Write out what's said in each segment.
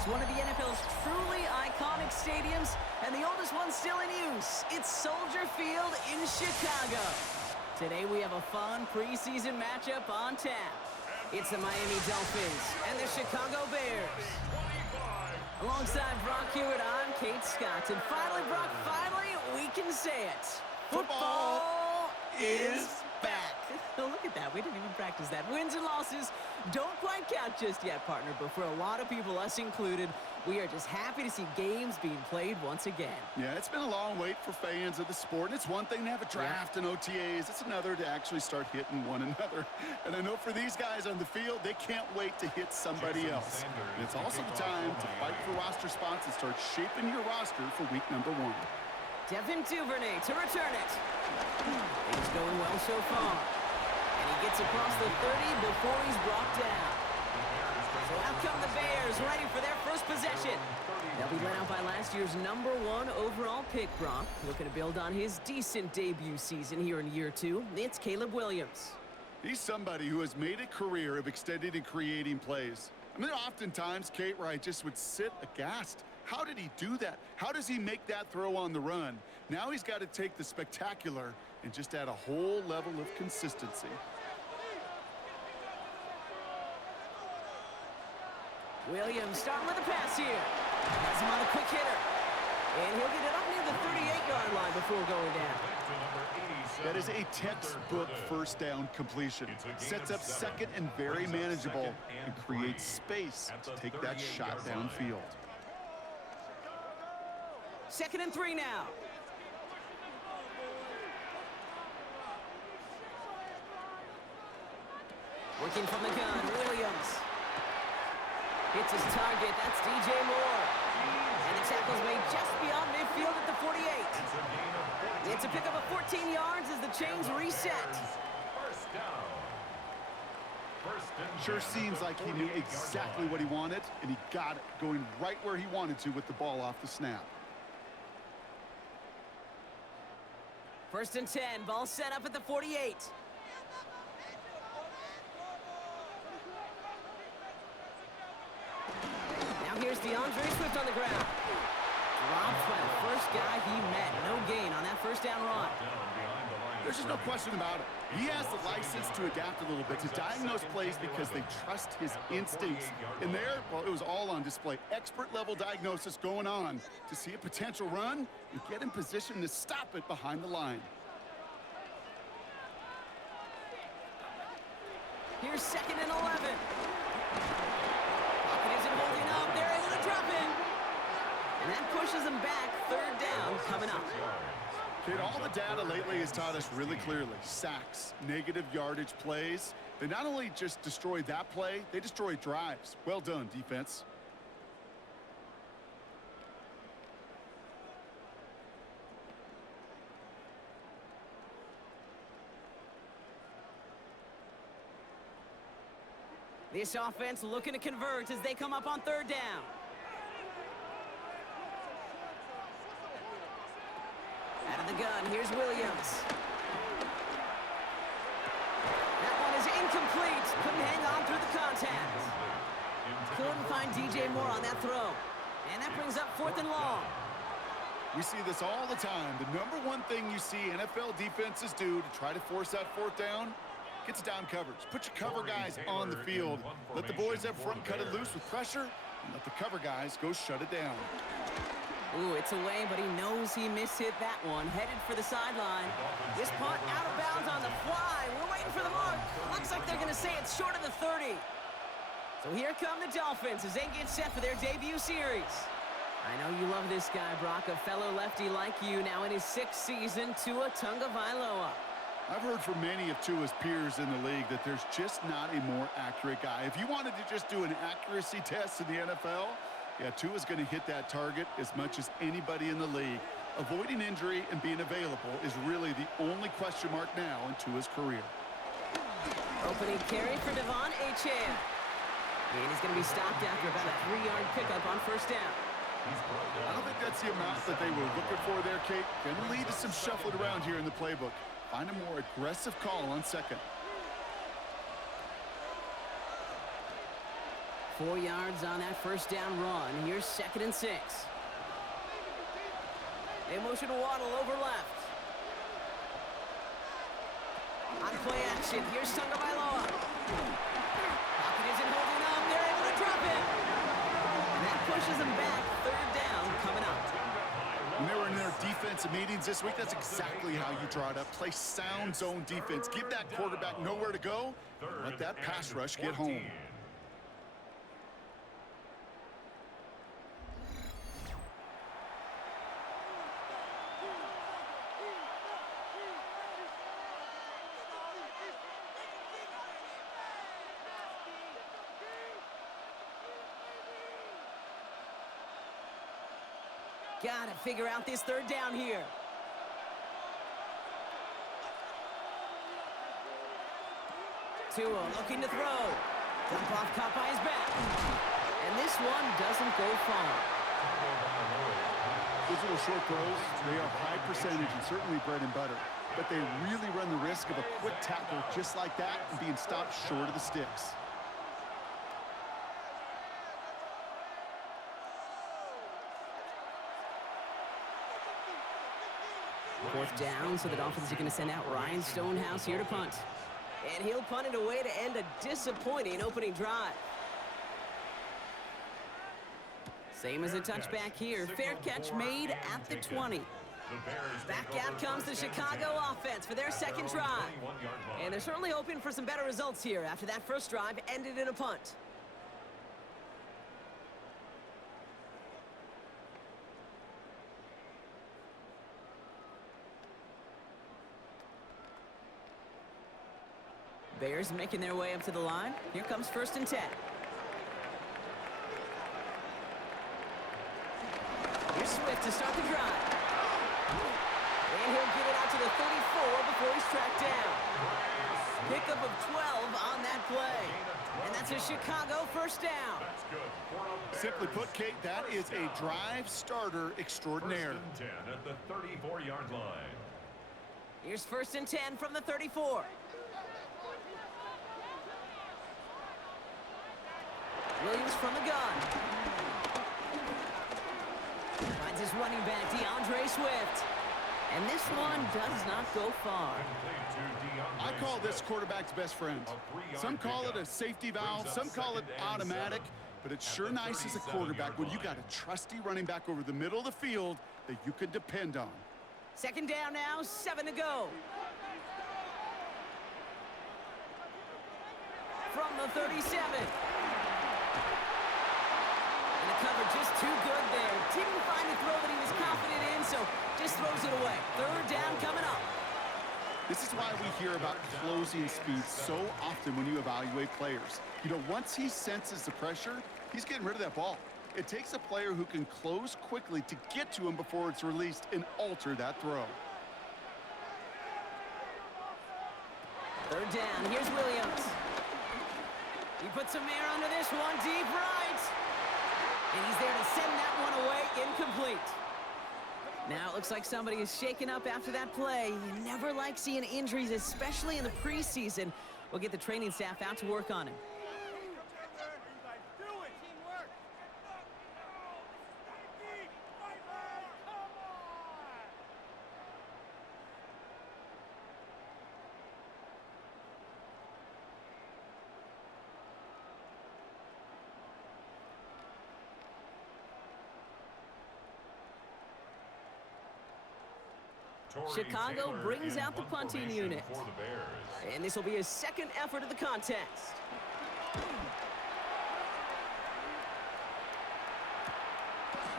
It's one of the NFL's truly iconic stadiums, and the oldest one still in use. It's Soldier Field in Chicago. Today we have a fun preseason matchup on tap. It's the Miami Dolphins and the Chicago Bears. Alongside Brock Hewitt, I'm Kate Scott. And finally, Brock, we can say it. Football is back. Oh, look at that. We didn't even practice that. Wins and losses don't quite count just yet, partner. But for a lot of people, us included, we are just happy to see games being played once again. Yeah, it's been a long wait for fans of the sport. And it's one thing to have a draft and OTAs. It's another to actually start hitting one another. And I know for these guys on the field, they can't wait to hit somebody else. And it's also the time to fight for roster spots and start shaping your roster for week number 1. Devin Duvernay to return it. He's going well so far. And he gets across the 30 before he's brought down. So out come the Bears, ready for their first possession. They'll be led out by last year's #1 overall pick, Brock. Looking to build on his decent debut season here in year 2. It's Caleb Williams. He's somebody who has made a career of extending and creating plays. I mean, there are often times, Kate, where I just would sit aghast. How did he do that? How does he make that throw on the run? Now he's got to take the spectacular and just add a whole level of consistency. Williams starting with a pass here. Has him on a quick hitter. And he'll get it up near the 38-yard line before going down. That is a textbook first down completion. Sets up second and very manageable and creates space to take that shot downfield. 2nd and 3 now. Working from the gun, Williams. Hits his target, that's DJ Moore. And the tackle's made just beyond midfield at the 48. It's a pickup of 14 yards as the chains reset. Sure seems like he knew exactly what he wanted, and he got it, going right where he wanted to with the ball off the snap. 1st and 10, ball set up at the 48. Now here's DeAndre Swift on the ground. Dropped by the first guy he met. No gain on that first down run. There's just no question about it. He has the license to adapt a little bit, to diagnose plays because they trust his instincts. And there, well, it was all on display. Expert-level diagnosis going on to see a potential run and get in position to stop it behind the line. Here's 2nd and 11. Pocket isn't holding up. They're able to drop it. And that pushes them back. 3rd down coming up. Kate, all the data lately has taught us really clearly. Sacks, negative yardage plays. They not only just destroy that play, they destroy drives. Well done, defense. This offense looking to convert as they come up on 3rd down. Out of the gun, here's Williams. That one is incomplete. Couldn't hang on through the contact. Couldn't find DJ Moore on that throw. And that brings up 4th and long. We see this all the time. The #1 thing you see NFL defenses do to try to force that 4th down, gets down coverage. Put your cover guys on the field. Let the boys up front cut it loose with pressure, and let the cover guys go shut it down. Ooh, it's away, but he knows he mishit that one. Headed for the sideline. This punt out of bounds on the fly. We're waiting for the mark. Looks like they're going to say it's short of the 30. So here come the Dolphins as they get set for their debut series. I know you love this guy, Brock, a fellow lefty like you, now in his 6th season, Tua Tagovailoa. I've heard from many of Tua's peers in the league that there's just not a more accurate guy. If you wanted to just do an accuracy test in the NFL, yeah, Tua's going to hit that target as much as anybody in the league. Avoiding injury and being available is really the only question mark now in Tua's career. Opening carry for Devon Achane. And he's going to be stopped after about a 3-yard pickup on 1st down. I don't think that's the amount that they were looking for there, Kate. Going to lead to some shuffling around here in the playbook. Find a more aggressive call on 2nd. 4 yards on that first down run. Here's 2nd and 6. They motion Waddle over left. On play action, here's Tagovailoa. Pocket isn't holding up. They're able to drop it. And that pushes them back. 3rd down coming up. When they were in their defensive meetings this week, that's exactly how you draw it up. Play sound zone defense. Give that quarterback nowhere to go. Let that pass rush get home. Gotta figure out this 3rd down here. Tua looking to throw. Dump off caught by his back. And this one doesn't go far. Those little short throws, they are high percentage and certainly bread and butter. But they really run the risk of a quick tackle just like that and being stopped short of the sticks. 4th down, so the Dolphins are going to send out Ryan Stonehouse here to punt. And he'll punt it away to end a disappointing opening drive. Same as a touchback here. Fair catch made at the 20. Back out comes the Chicago offense for their 2nd drive. And they're certainly hoping for some better results here after that first drive ended in a punt. Bears making their way up to the line. Here comes 1st and 10. Here's Swift to start the drive. And he'll get it out to the 34 before he's tracked down. Pickup of 12 on that play. And that's a Chicago 1st down. Simply put, Kate, that is a drive starter extraordinaire. 1st and 10 at the 34-yard line. Here's 1st and 10 from the 34. Williams from the gun. Finds his running back, DeAndre Swift. And this one does not go far. I call this quarterback's best friend. Some call it a safety valve, some call it automatic, but it's sure nice as a quarterback when you got a trusty running back over the middle of the field that you could depend on. 2nd down now, 7 to go. From the 37. Cover just too good there. Didn't find a throw that he was confident in, so just throws it away. 3rd down coming up. This is why we hear about closing speed so often when you evaluate players. You know, once he senses the pressure, he's getting rid of that ball. It takes a player who can close quickly to get to him before it's released and alter that throw. 3rd down, here's Williams. He puts some air under this one, deep right. And he's there to send that one away, incomplete. Now it looks like somebody is shaken up after that play. You never like seeing injuries, especially in the preseason. We'll get the training staff out to work on him. Chicago brings out the punting unit. And this will be his 2nd effort of the contest.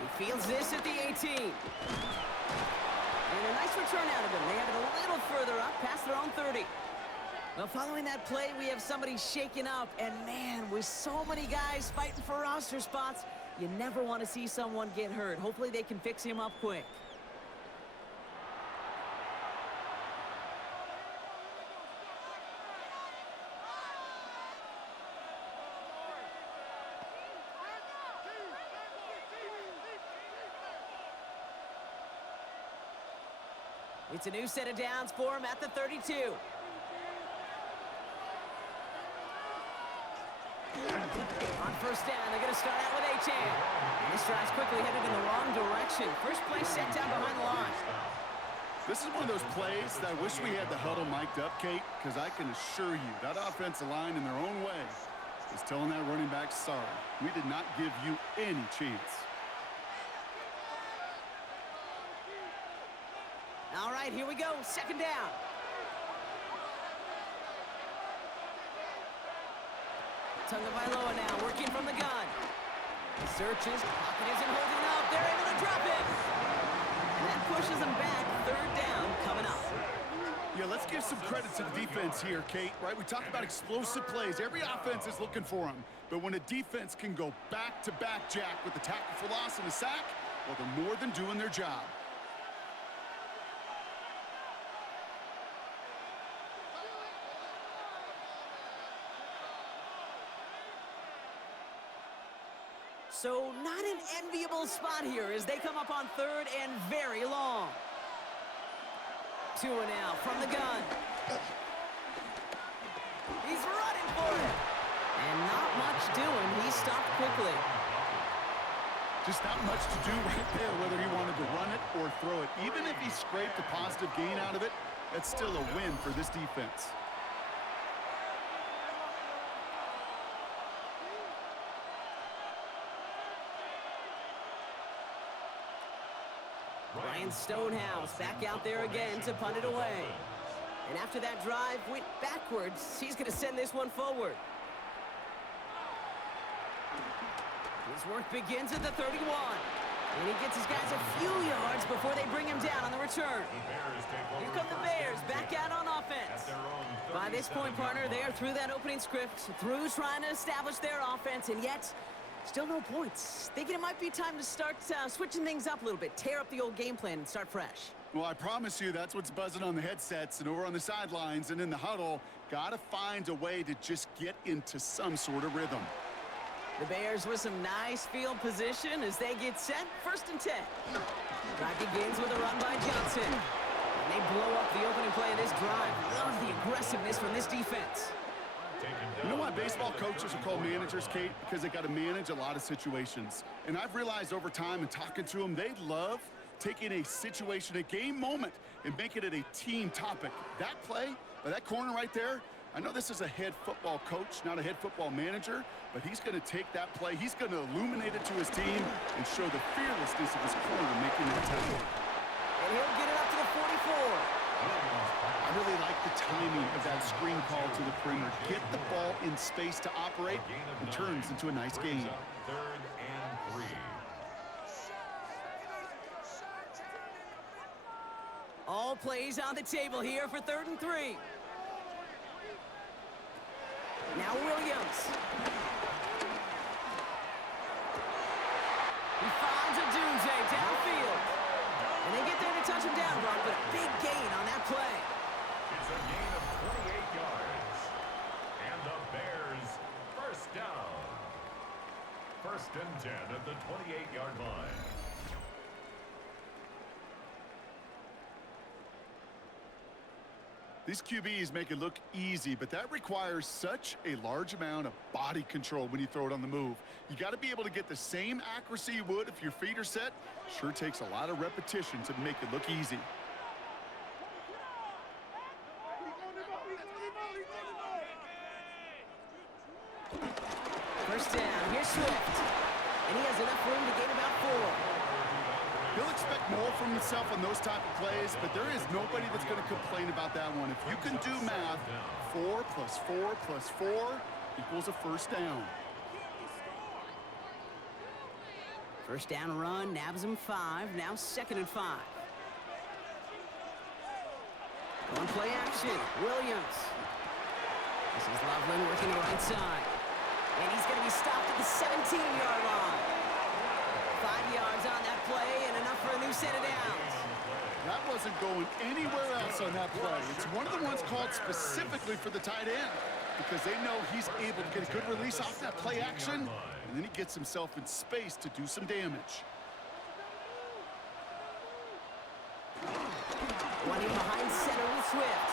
He fields this at the 18. And a nice return out of him. They have it a little further up, past their own 30. Well, following that play, we have somebody shaken up. And man, with so many guys fighting for roster spots, you never want to see someone get hurt. Hopefully they can fix him up quick. It's a new set of downs for him at the 32. On first down, they're going to start out with H-Chan. This drive's quickly headed in the wrong direction. First play set down behind the line. This is one of those plays that I wish we had the huddle mic'd up, Kate, because I can assure you that offensive line in their own way is telling that running back, sorry, we did not give you any chance. All right, here we go. Second down. Tagovailoa now working from the gun. Searches. Pocket isn't holding up. They're able to drop it. And that pushes them back. Third down coming up. Yeah, let's give some credit to the defense here, Kate, right? We talk about explosive plays. Every offense is looking for them. But when a defense can go back-to-back, Jack, with the tackle for loss and a sack, well, they're more than doing their job. So not an enviable spot here as they come up on third and very long. Tua now from the gun. He's running for it. And not much doing. He stopped quickly. Just not much to do right there, whether he wanted to run it or throw it. Even if he scraped a positive gain out of it, that's still a win for this defense. Ryan Stonehouse back out there again to punt it away. And after that drive went backwards, he's going to send this one forward. His work begins at the 31. And he gets his guys a few yards before they bring him down on the return. Here come the Bears back out on offense. By this point, partner, they are through that opening script, through trying to establish their offense, and yet still no points. Thinking it might be time to start switching things up a little bit, tear up the old game plan and start fresh. Well, I promise you that's what's buzzing on the headsets and over on the sidelines and in the huddle. Got to find a way to just get into some sort of rhythm. The Bears with some nice field position as they get set. First and 10. Drive begins with a run by Johnson. And they blow up the opening play of this drive. Love the aggressiveness from this defense. You know why baseball coaches are called managers, Kate? Because they got to manage a lot of situations. And I've realized over time and talking to them, they love taking a situation, a game moment, and making it a team topic. That play, by that corner right there, I know this is a head football coach, not a head football manager, but he's going to take that play, he's going to illuminate it to his team and show the fearlessness of his corner making that tackle. And he'll get it up to the 44. I really like the timing of that screen call to the perimeter. Get the ball in space to operate and turns into a nice gain. Third and 3. All plays on the table here for 3rd and 3. Now Williams. He finds a Dunze downfield. And they get there to touch him down, Brock, but a big gain on that play. It's a gain of 28 yards. And the Bears first down. First and 10 at the 28-yard line. These QBs make it look easy, but that requires such a large amount of body control when you throw it on the move. You got to be able to get the same accuracy you would if your feet are set. Sure takes a lot of repetition to make it look easy. First down, here's Swift. And he has enough room to gain about 4. He'll expect more from himself on those type of plays, but there is nobody that's going to complain about that one. If you can do math, 4 plus 4 plus 4 equals a first down. First down run, nabs him 5. Now 2nd and 5. On play action, Williams. This is Loveland working the right side. And he's going to be stopped at the 17-yard line. 5 yards on that play and enough for a new set of downs. That wasn't going anywhere else on that play. It's one of the ones called specifically for the tight end because they know he's able to get a good release off that play action, and then he gets himself in space to do some damage. Running behind center with Swift.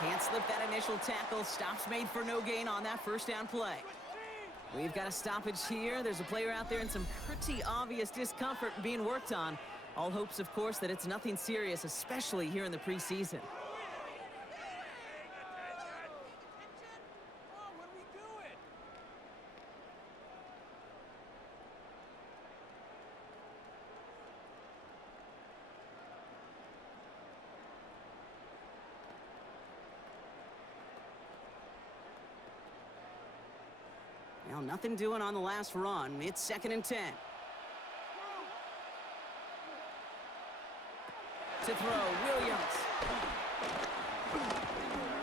Can't slip that initial tackle. Stops made for no gain on that first down play. We've got a stoppage here. There's a player out there in some pretty obvious discomfort being worked on. All hopes, of course, that it's nothing serious, especially here in the preseason. Well, nothing doing on the last run. It's 2nd and 10. To throw, Williams.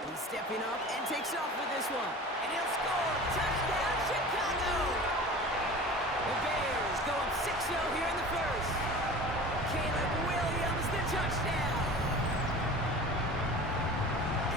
He's stepping up and takes off with this one. And he'll score. Touchdown, Chicago! The Bears go up 6-0 here in the first. Caleb Williams, the touchdown.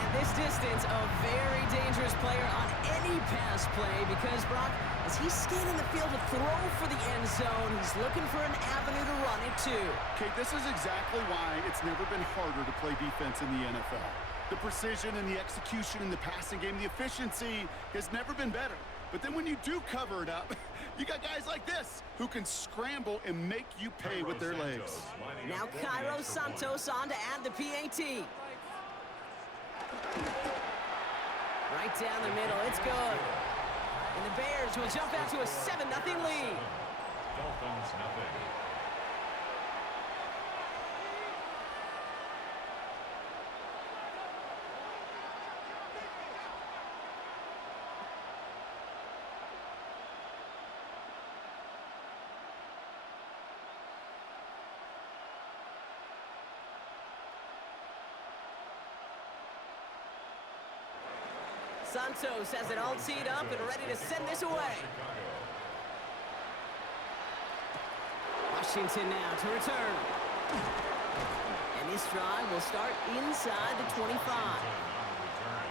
And this distance, a very dangerous player on any pass play because, Brock, as he's scanning the field to throw for the end zone, he's looking for an avenue to run it to. Okay, this is exactly why it's never been harder to play defense in the NFL. The precision and the execution in the passing game, the efficiency has never been better. But then when you do cover it up, you got guys like this who can scramble and make you pay with their legs. Now Cairo Santos on to add the PAT. Right down the middle, it's good. And the Bears will jump out to a 7-0 lead. Dolphins nothing. Santos has it all teed up and ready to send this away. Washington now to return. And this drive will start inside the 25.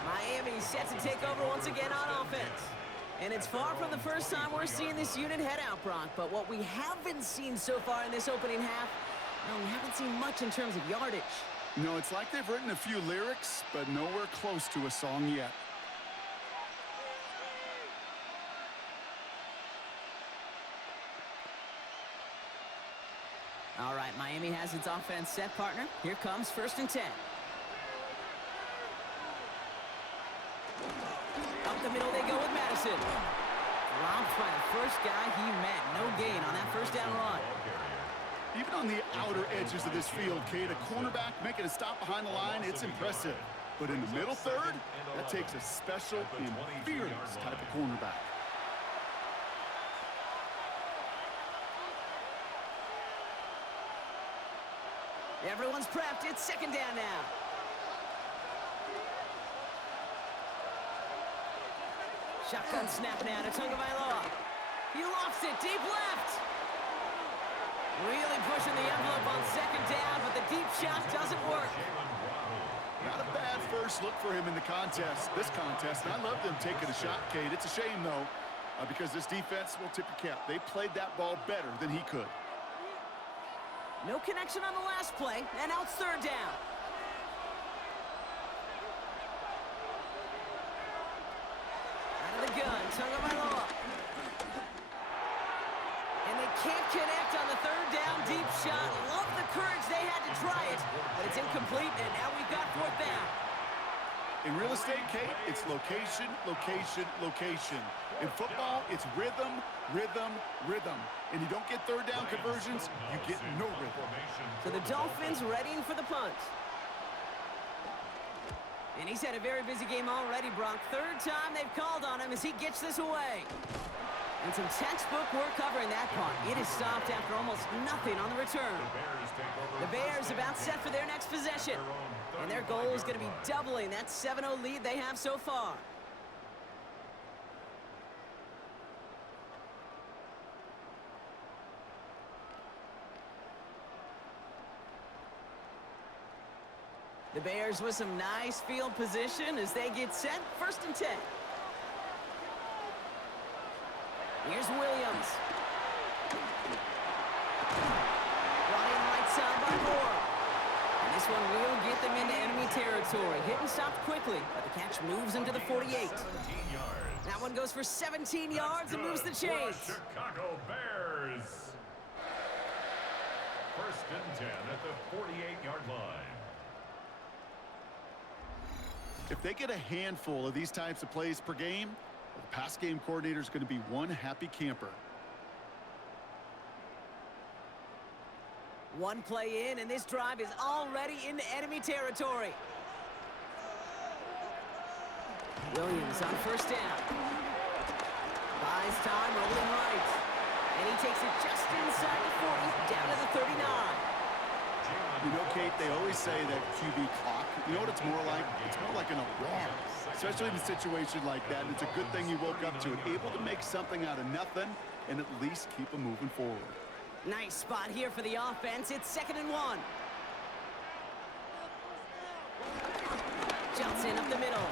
Miami set to take over once again on offense. And it's far from the first time we're seeing this unit head out, Brock. But what we haven't seen so far in this opening half, well, we haven't seen much in terms of yardage. No, it's like they've written a few lyrics, but nowhere close to a song yet. All right, Miami has its offense set, partner. Here comes 1st and 10. Up the middle they go with Madison. Dropped by the first guy he met. No gain on that first down run. Even on the outer edges of this field, Kate, a cornerback making a stop behind the line, it's impressive. But in the middle third, that takes a special and fearless type of cornerback. Everyone's prepped. It's 2nd down now. Shotgun snap now to Tagovailoa. He lofts it deep left. Really pushing the envelope on 2nd down, but the deep shot doesn't work. Not a bad first look for him in the this contest, and I love them taking a shot, Kate. It's a shame, though, because this defense will tip your cap. They played that ball better than he could. No connection on the last play, and now it's 3rd down. Out of the gun, Tagovailoa. And they can't connect on the 3rd down deep shot. Love the courage they had to try it, but it's incomplete, and now we've got 4th down. In real estate, Kate, it's location, location, location. In football, it's rhythm, rhythm, rhythm. And you don't get 3rd down conversions, you get no rhythm. So the Dolphins readying for the punt. And he's had a very busy game already, Brock. 3rd time they've called on him as he gets this away. And some textbook work covering that punt. It is stopped after almost nothing on the return. The Bears about set for their next possession. And their goal is going to be doubling that 7-0 lead they have so far. The Bears with some nice field position as they get set. 1st and 10. Here's Williams. Brought in right side by Moore. And This one will get them into enemy territory. Hit and stopped quickly, but the catch moves him to the 48. 17 yards. That one goes for 17 yards and moves the chains. Chicago Bears. First and 10 at the 48-yard line. If they get a handful of these types of plays per game, the pass game coordinator is going to be one happy camper. One play in, and this drive is already into enemy territory. Williams on first down. Buys time, rolling right. And he takes it just inside the 40, down to the 39. You know, Kate, they always say that QB clock. You know what it's more like? It's more like an alarm, especially in a situation like that. It's a good thing you woke up to it, able to make something out of nothing and at least keep them moving forward. Nice spot here for the offense. It's 2nd and 1. Johnson up the middle.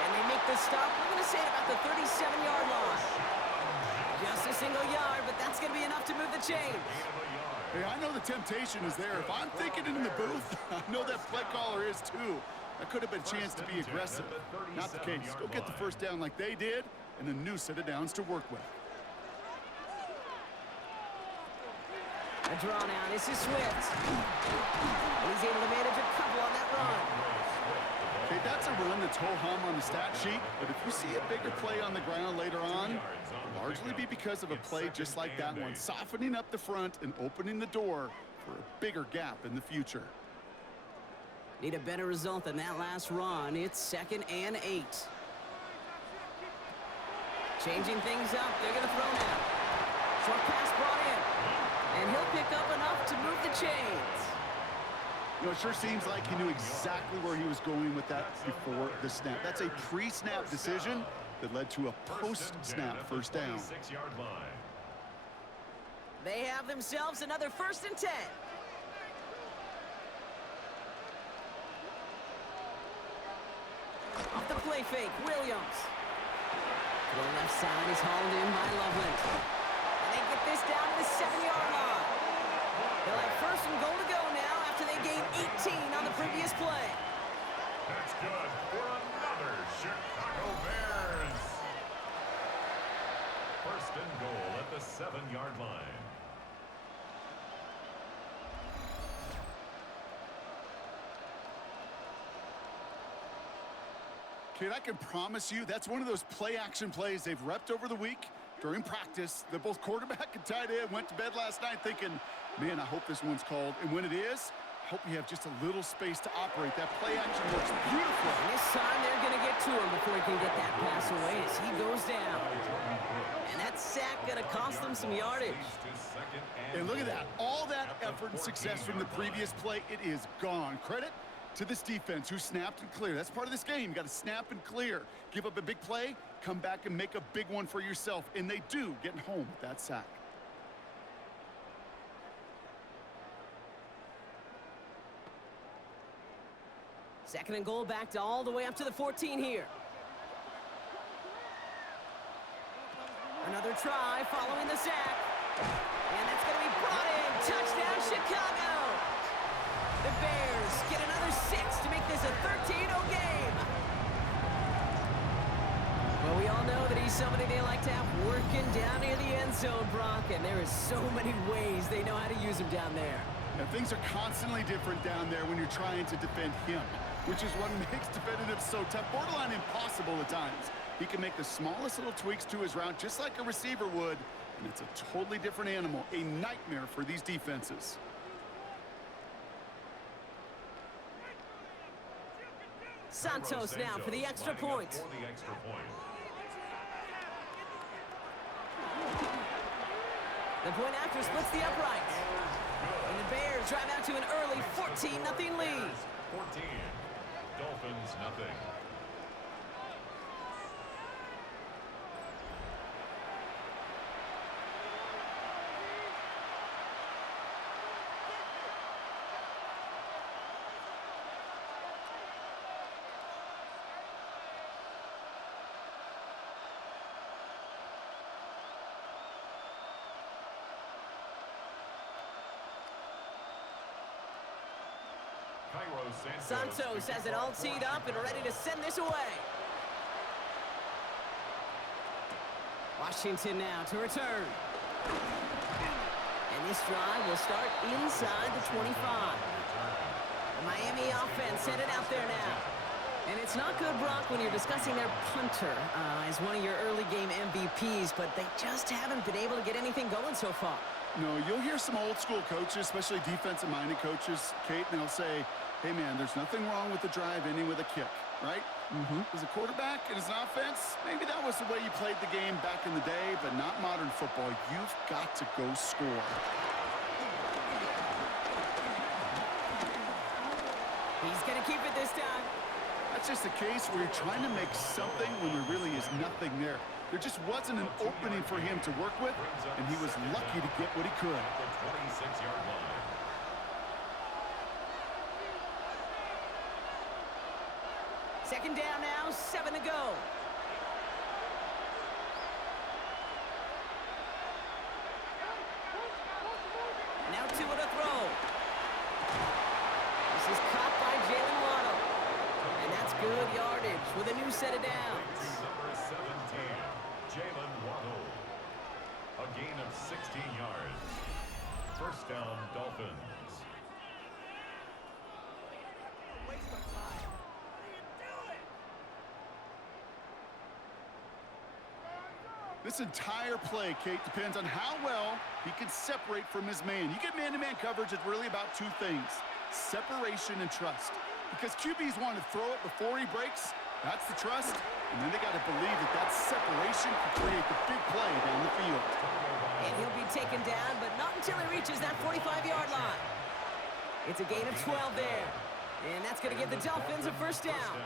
And they make the stop. We're going to say about the 37-yard line. Just a single yard, but that's going to be enough to move the chains. Hey, I know the temptation is there. If I'm thinking it in the booth, I know that play caller is too. That could have been a chance to be aggressive. Not the case. Go get the first down like they did, and a new set of downs to work with. A draw now. This is Swift. He's able to manage a couple on that run. Okay, that's a run that's ho-hum on the stat sheet, but if you see a bigger play on the ground later on, it'll largely be because of a play just like that one, softening up the front and opening the door for a bigger gap in the future. Need a better result than that last run. It's 2nd and 8. Changing things up. They're going to throw now. Short pass brought in. And he'll pick up enough to move the chains. You know, it sure seems like he knew exactly where he was going with that before the snap. That's a pre-snap decision that led to a post-snap first down. They have themselves another 1st and 10. Off the play fake, Williams. To the left side is hauled in by Loveland. And they get this down to the 7-yard line. They'll have 1st and goal to go now after they gained 18 on the previous play. That's good for another Chicago Bears. 1st and goal at the 7-yard line. Kid, I can promise you that's one of those play-action plays they've repped over the week during practice. That both quarterback and tight end went to bed last night thinking, man, I hope this one's called. And when it is, I hope you have just a little space to operate. That play action works beautiful. And this time they're going to get to him before he can get that pass away as he goes down. And that sack going to cost them some yardage. And look at that. All that effort and success from the previous play, it is gone. Credit to this defense who snapped and cleared. That's part of this game. You got to snap and clear. Give up a big play, come back and make a big one for yourself. And they do, getting home with that sack. Second and goal, backed all the way up to the 14 here. Another try following the sack. And that's going to be brought in. Touchdown, Chicago. The Bears get another 6 to make this a 13-0 game. Well, we all know that he's somebody they like to have working down near the end zone, Brock, and there is so many ways they know how to use him down there. Now, things are constantly different down there when you're trying to defend him, which is what makes defending him so tough, borderline impossible at times. He can make the smallest little tweaks to his route just like a receiver would, and it's a totally different animal, a nightmare for these defenses. Santos now for the extra point. The point after splits the uprights. And the Bears drive out to an early 14-0 lead. 14. Dolphins nothing. Santos has it all teed up and ready to send this away. Washington now to return. And this drive will start inside the 25. The Miami offense headed out there now. And it's not good, Brock, when you're discussing their punter as one of your early game MVPs, but they just haven't been able to get anything going so far. No, you'll hear some old school coaches, especially defensive-minded coaches, Kate, and they'll say, hey, man, there's nothing wrong with the drive ending with a kick, right? As a quarterback and as an offense, maybe that was the way you played the game back in the day, but not modern football. You've got to go score. He's going to keep it this time. That's just a case where you're trying to make something when there really is nothing there. There just wasn't an opening for him to work with, and he was lucky to get what he could. The 26-yard line. Second down now, 7 to go. Now 2 to throw. This is caught by Jalen Waddle. And that's good yardage with a new set of downs. Number 17, Jalen Waddle. A gain of 16 yards. First down, Dolphins. This entire play, Kate, depends on how well he can separate from his man. You get man-to-man coverage, it's really about two things, separation and trust. Because QBs want to throw it before he breaks, that's the trust, and then they got to believe that that separation can create the big play down the field. And he'll be taken down, but not until he reaches that 45-yard line. It's a gain of 12 there. And that's going to give the Dolphins a first down.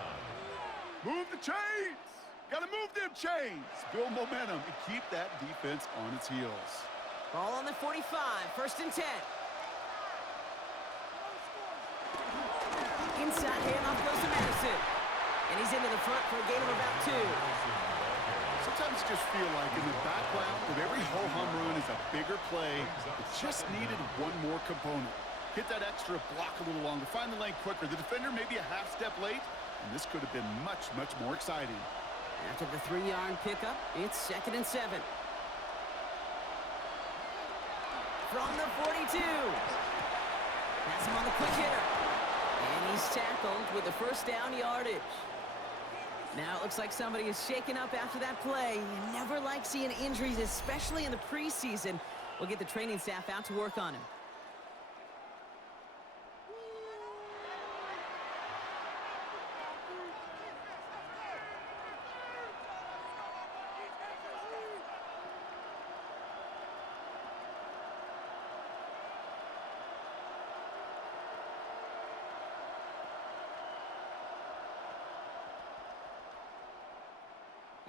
Move the chains! Got to move them chains! Build momentum and keep that defense on its heels. Ball on the 45, first and 10. Inside handoff goes to Madison. And he's into the front for a gain of about 2. Sometimes you just feel like in the background of every ho-hum run is a bigger play. It just needed one more component. Hit that extra block a little longer, find the lane quicker. The defender maybe a half step late, and this could have been much, much more exciting. After the 3-yard pickup, it's second and 7. From the 42. Pass him on the quick hitter. And he's tackled with the first down yardage. Now it looks like somebody is shaken up after that play. You never like seeing injuries, especially in the preseason. We'll get the training staff out to work on him.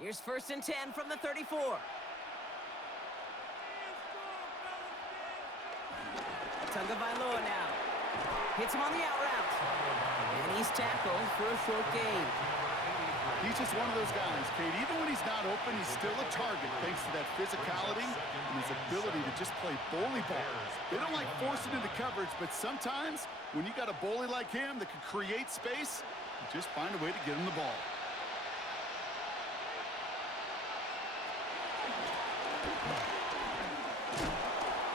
Here's first and 10 from the 34. Tagovailoa now. Hits him on the out route. And he's tackled for a short gain. He's just one of those guys, Kate. Even when he's not open, he's still a target thanks to that physicality and his ability to just play bully ball. They don't like forcing into coverage, but sometimes when you got a bully like him that can create space, you just find a way to get him the ball.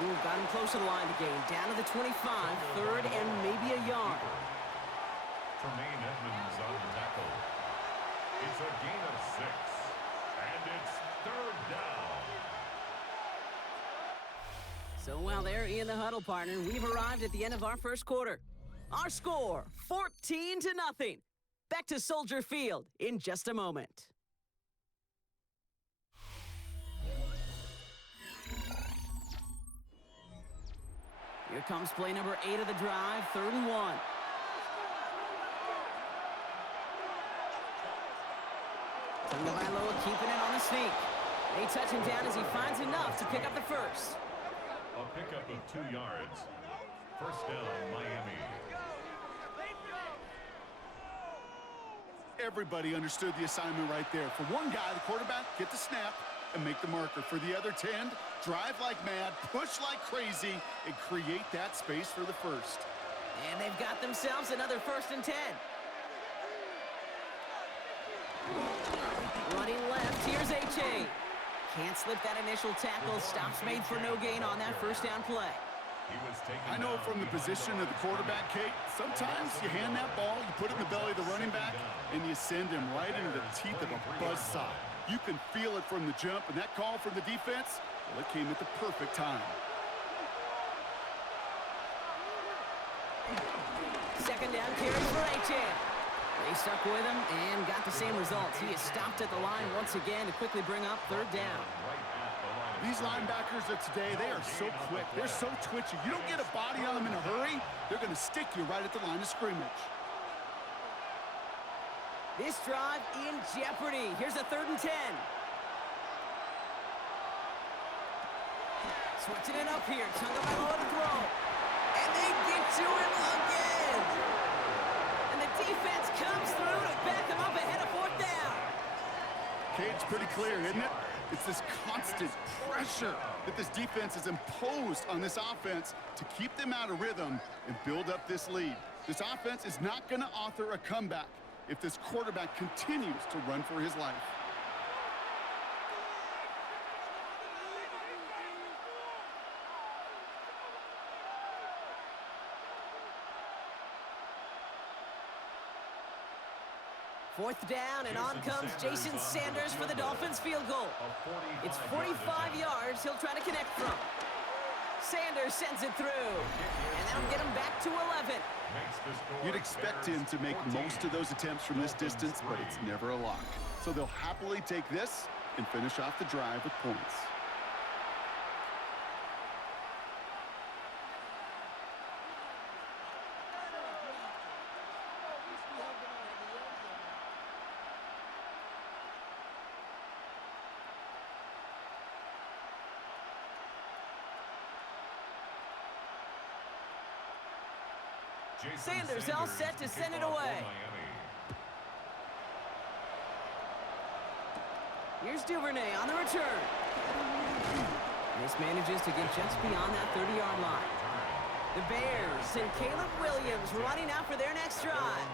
Ooh, got him close to the line to gain. Down to the 25, third and maybe a yard. Tremaine Edmonds on the tackle. It's a gain of 6. And it's third down. So while they're in the huddle, partner, we've arrived at the end of our first quarter. Our score, 14-0. Back to Soldier Field in just a moment. Here comes play number 8 of the drive, 3rd and 1. Tagovailoa keeping it on the sneak. They touch him down as he finds enough to pick up the first. A pickup of 2 yards. First down, Miami. Everybody understood the assignment right there. For one guy, the quarterback, get the snap and make the marker. For the other 10, drive like mad, push like crazy, and create that space for the first. And they've got themselves another 1st and 10. Running left, here's H.A. Can't slip that initial tackle. Stops made for no gain on that 1st down play. I know from the position of the quarterback, Kate, sometimes you hand that ball, you put it in the belly of the running back, and you send him right into the teeth of a buzzsaw. You can feel it from the jump, and that call from the defense, well, it came at the perfect time. 2nd down carry for H.A. They stuck with him and got the same results. He is stopped at the line once again to quickly bring up 3rd down. These linebackers of today, they are so quick. They're so twitchy. You don't get a body on them in a hurry, they're going to stick you right at the line of scrimmage. This drive in jeopardy. Here's a 3rd and 10. Switching it up here. Tagovailoa to throw. And they get to him again. And the defense comes through to back them up ahead of 4th down. Cade's pretty clear, isn't it? It's this constant pressure that this defense has imposed on this offense to keep them out of rhythm and build up this lead. This offense is not going to author a comeback if this quarterback continues to run for his life. Fourth down, and on comes Jason Sanders for the Dolphins field goal. It's 45 yards he'll try to connect from. Sanders sends it through, and that'll get him back to 11. You'd expect him to make most of those attempts from this distance, but it's never a lock. So they'll happily take this and finish off the drive with points. Sanders all set to send it away. Here's Duvernay on the return. This manages to get just beyond that 30-yard line. The Bears and Caleb Williams running out for their next drive.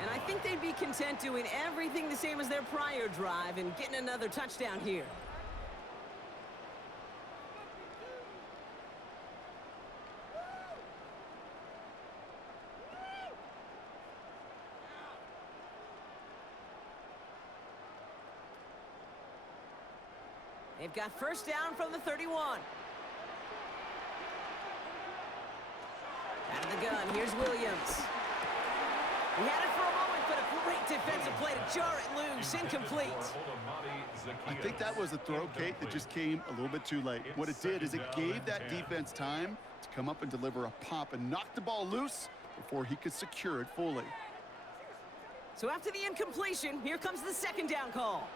And I think they'd be content doing everything the same as their prior drive and getting another touchdown here. They've got 1st down from the 31. Out of the gun, here's Williams. He had it for a moment, but a great defensive play to jar it loose, incomplete. I think that was a throw, Kate, that just came a little bit too late. What it did is it gave that defense time to come up and deliver a pop and knock the ball loose before he could secure it fully. So after the incompletion, here comes the 2nd down call.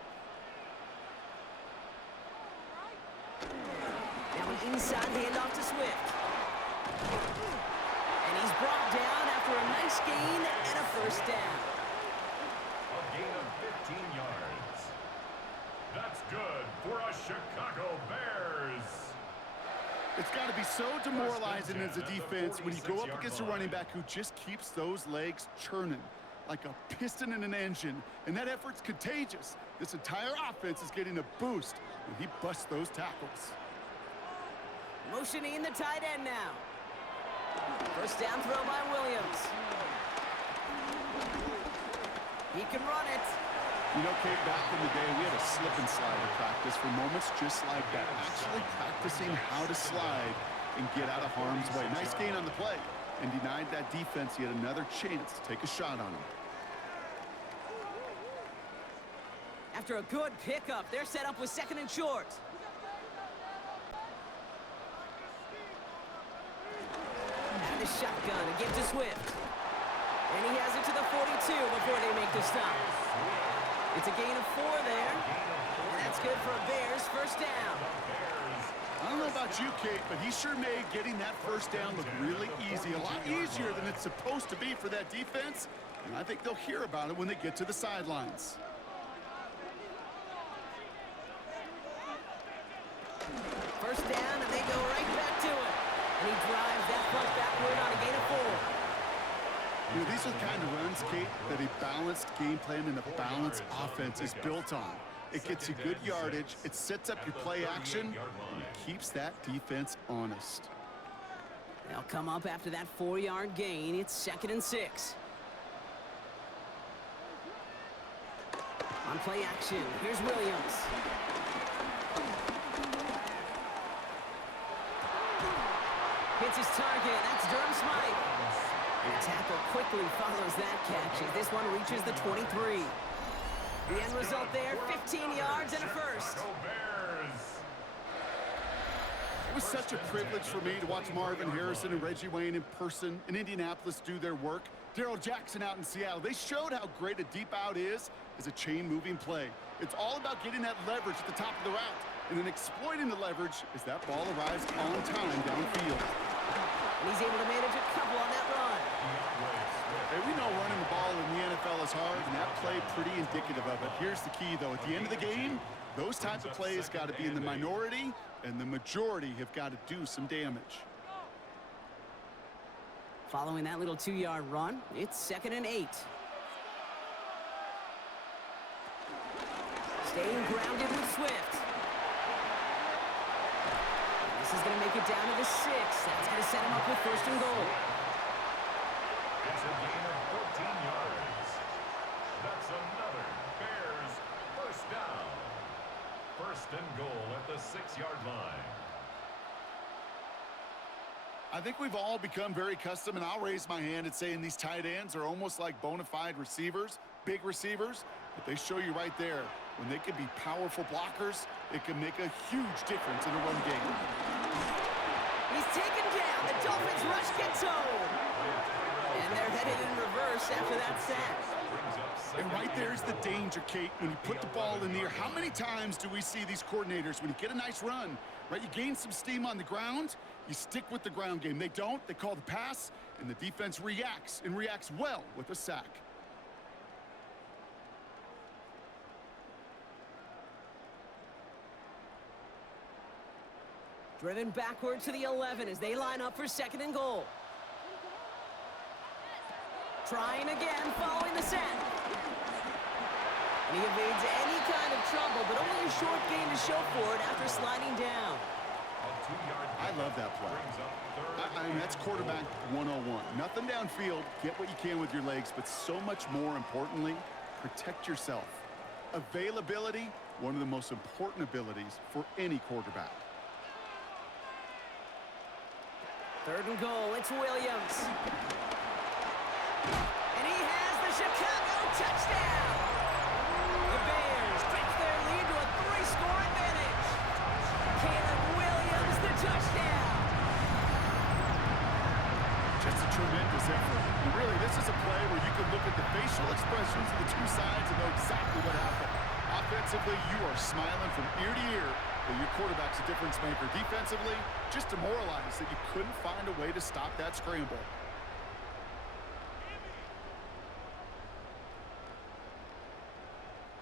Now an inside handoff to Swift. And he's brought down after a nice gain and a 1st down. A gain of 15 yards. That's good for a Chicago Bears. It's got to be so demoralizing as a defense when you go up against a running back who just keeps those legs churning like a piston in an engine, and that effort's contagious. This entire offense is getting a boost when he busts those tackles. Motioning the tight end now. 1st down throw by Williams. He can run it. You know, Kate, back in the day, we had a slip and slide in practice for moments just like that. Actually practicing how to slide and get out of harm's way. Nice gain on the play, and denied that defense yet another chance to take a shot on him. After a good pickup, they're set up with 2nd and short. And the shotgun again to Swift. And he has it to the 42 before they make the stop. It's a gain of 4 there. And that's good for a Bears 1st down. I don't know about you, Kate, but he sure made getting that 1st down look really easy. A lot easier than it's supposed to be for that defense. And I think they'll hear about it when they get to the sidelines. 1st down, and they go right back to it. And he drives that front backward on a gain of 4. You know, these are the kind of runs, Kate, that a balanced game plan and a balanced offense is built on. It gets you good yardage, it sets up your play action, and it keeps that defense honest. They'll come up after that 4-yard gain. It's 2nd and 6. On play action, here's Williams. Hits his target. That's Durham Smythe. And the tackle quickly follows that catch as this one reaches the 23. The end result there, 15 yards and a first. It was such a privilege for me to watch Marvin Harrison and Reggie Wayne in person in Indianapolis do their work. Darrell Jackson out in Seattle. They showed how great a deep out is as a chain-moving play. It's all about getting that leverage at the top of the route and then exploiting the leverage as that ball arrives on time downfield. And he's able to manage a couple on that run. Hey, we know running the ball in the NFL is hard, and that play pretty indicative of it. Here's the key, though. At the end of the game, those types of plays got to be in the minority, and the majority have got to do some damage. Following that little 2-yard run, it's 2nd and 8. Staying grounded with Swift. This is going to make it down to the 6. That's going to set him up with 1st and goal. It's a gain of 14 yards. That's another Bears first down. 1st and goal at the 6-yard line. I think we've all become very accustomed, and I'll raise my hand at saying these tight ends are almost like bona fide receivers, big receivers, but they show you right there, when they can be powerful blockers, it can make a huge difference in a run game. He's taken down. The Dolphins rush gets home. And they're headed in reverse after that sack. And right there's the danger, Kate, when you put the ball in the air. How many times do we see these coordinators, when you get a nice run, right, you gain some steam on the ground, you stick with the ground game. They don't. They call the pass, and the defense reacts, and reacts well with a sack. Driven backward to the 11 as they line up for 2nd and goal. Trying again, following the set. And he evades any kind of trouble, but only a short gain to show for it after sliding down. I love that play. I mean, that's quarterback 101. Nothing downfield, get what you can with your legs, but so much more importantly, protect yourself. Availability, one of the most important abilities for any quarterback. 3rd and goal, it's Williams. And he has the Chicago touchdown. The Bears stretch their lead to a 3-score advantage. Caleb Williams, the touchdown. Just a tremendous effort. And really, this is a play where you can look at the facial expressions of the two sides and know exactly what happened. Offensively, you are smiling from ear to ear that your quarterback's a difference maker. Defensively, just demoralized that you couldn't find a way to stop that scramble.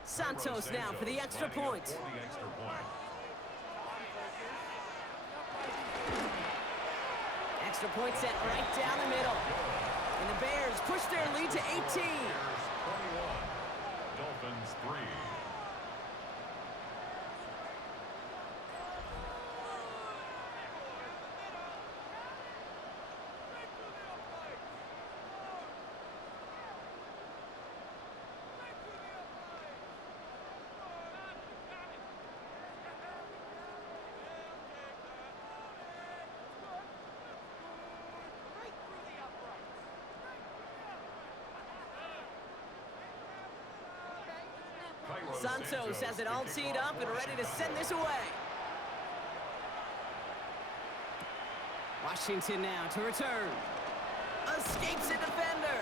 Santos now for the extra point. Extra point set right down the middle. And the Bears push their lead to 18. Bears 21, Dolphins 3. Santos has it all teed up and ready to send this away. Washington now to return. Escapes a defender.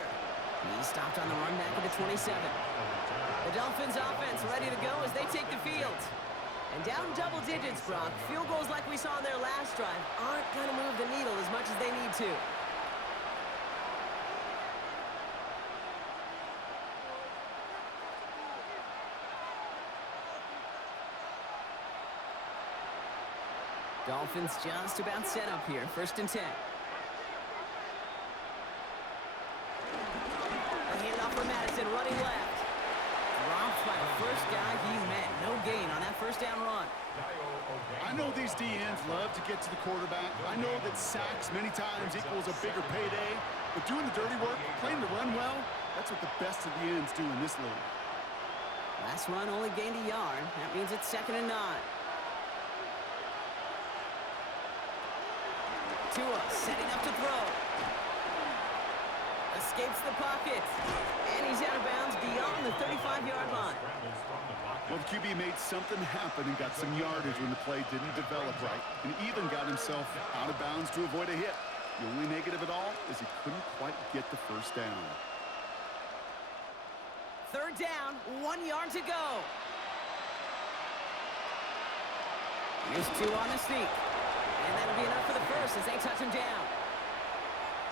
He's stopped on the run back at the 27. The Dolphins offense ready to go as they take the field. And down double digits, Brock. Field goals like we saw in their last drive aren't going to move the needle as much as they need to. Dolphins just about set up here. 1st and 10. A handoff for Madison, running left. Dropped by the first guy he met. No gain on that 1st down run. I know these DNs love to get to the quarterback. I know that sacks many times equals a bigger payday. But doing the dirty work, playing the run well, that's what the best of the ends do in this league. Last run only gained a yard. That means it's 2nd and 9. Tua setting up to throw. Escapes the pocket. And he's out of bounds beyond the 35-yard line. Well, the QB made something happen and got some yardage when the play didn't develop right. And even got himself out of bounds to avoid a hit. The only negative at all is he couldn't quite get the 1st down. 3rd down, 1 yard to go. Here's Tua on the sneak. And that'll be enough for the 1st as they touch him down.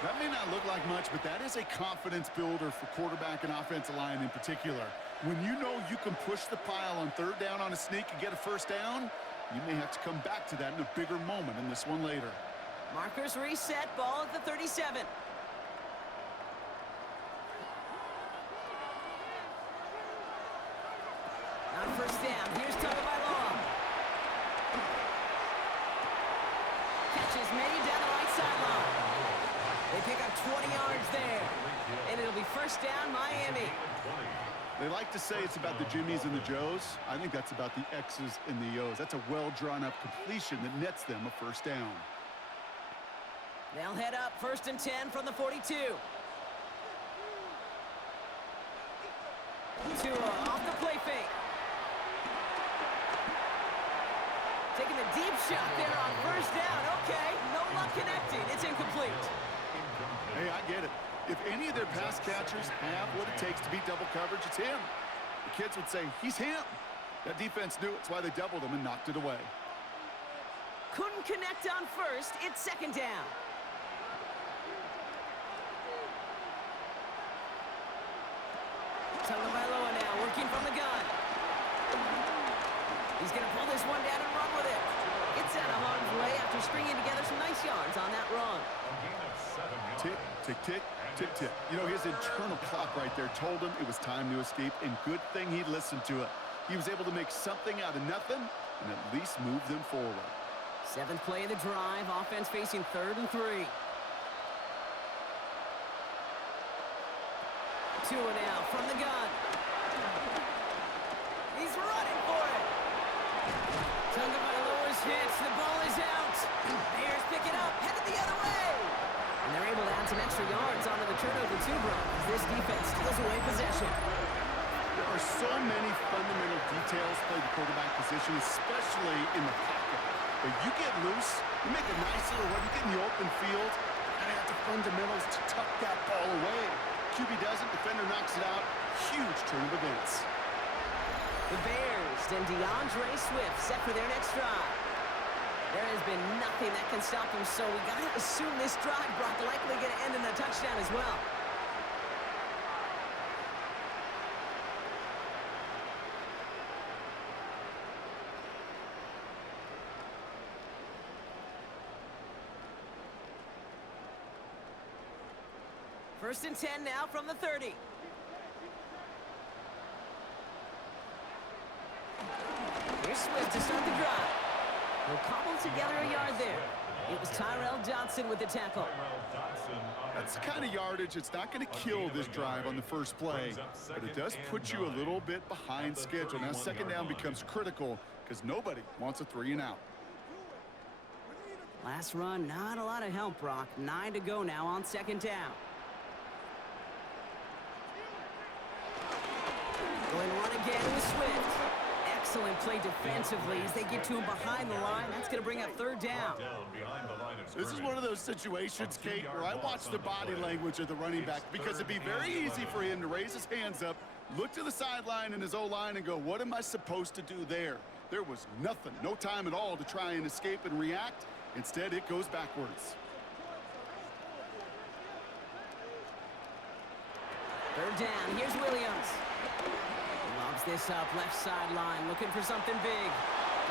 That may not look like much, but that is a confidence builder for quarterback and offensive line in particular. When you know you can push the pile on 3rd down on a sneak and get a 1st down, you may have to come back to that in a bigger moment in this one later. Markers reset, ball at the 37. On 1st down, here's Tagovailoa. Catch is made down the right sideline. They pick up 20 yards there. And it'll be 1st down, Miami. They like to say it's about the Jimmies and the Joes. I think that's about the X's and the O's. That's a well-drawn-up completion that nets them a 1st down. They'll head up 1st and 10 from the 42. Tua off the play fake. Taking a deep shot there on 1st down. Okay, no luck connecting. It's incomplete. Hey, I get it. If any of their pass catchers have what it takes to beat double coverage, it's him. The kids would say, he's him. That defense knew it's why they doubled him and knocked it away. Couldn't connect on 1st. It's 2nd down. Tagovailoa now working from the gun. He's going to pull this one down and run with it. Gets out of harm's way after stringing together some nice yards on that run. Tick, tick, tick, tick, tick. You know, his internal clock right there told him it was time to escape, and good thing he listened to it. He was able to make something out of nothing and at least move them forward. 7th play of the drive. Offense facing 3rd and 3. Tua now from the gun. He's running for it. Tagovailoa's hits. The ball is out. Bears pick it up. Headed the other way. And they're able to add some extra yards onto the turnover too, Brock, as this defense steals away possession. There are so many fundamental details play the quarterback position, especially in the pocket. But you get loose, you make a nice little run, you get in the open field, and you have the fundamentals to tuck that ball away. QB doesn't, defender knocks it out. Huge turn of events. The Bears and DeAndre Swift set for their next drive. There has been nothing that can stop them, so we got to assume this drive, Brock, likely going to end in a touchdown as well. First and 10 now from the 30. Here's Swift to start the drive. He'll cobble together a yard there. It was Tyrell Dodson with the tackle. That's the kind of yardage it's not going to kill this drive on the first play, but it does put you a little bit behind schedule. Now 2nd down becomes critical because nobody wants a 3-and-out. Last run, not a lot of help, Brock. 9 to go now on 2nd down. Going on again with Swift. Excellent play defensively as they get to him behind the line. That's going to bring up 3rd down. This is one of those situations, Kate, where I watch the body language of the running back because it'd be very easy for him to raise his hands up, look to the sideline and his O-line and go, what am I supposed to do there? There was nothing, no time at all to try and escape and react. Instead, it goes backwards. 3rd down, here's Williams. Lobs this up, left sideline, looking for something big.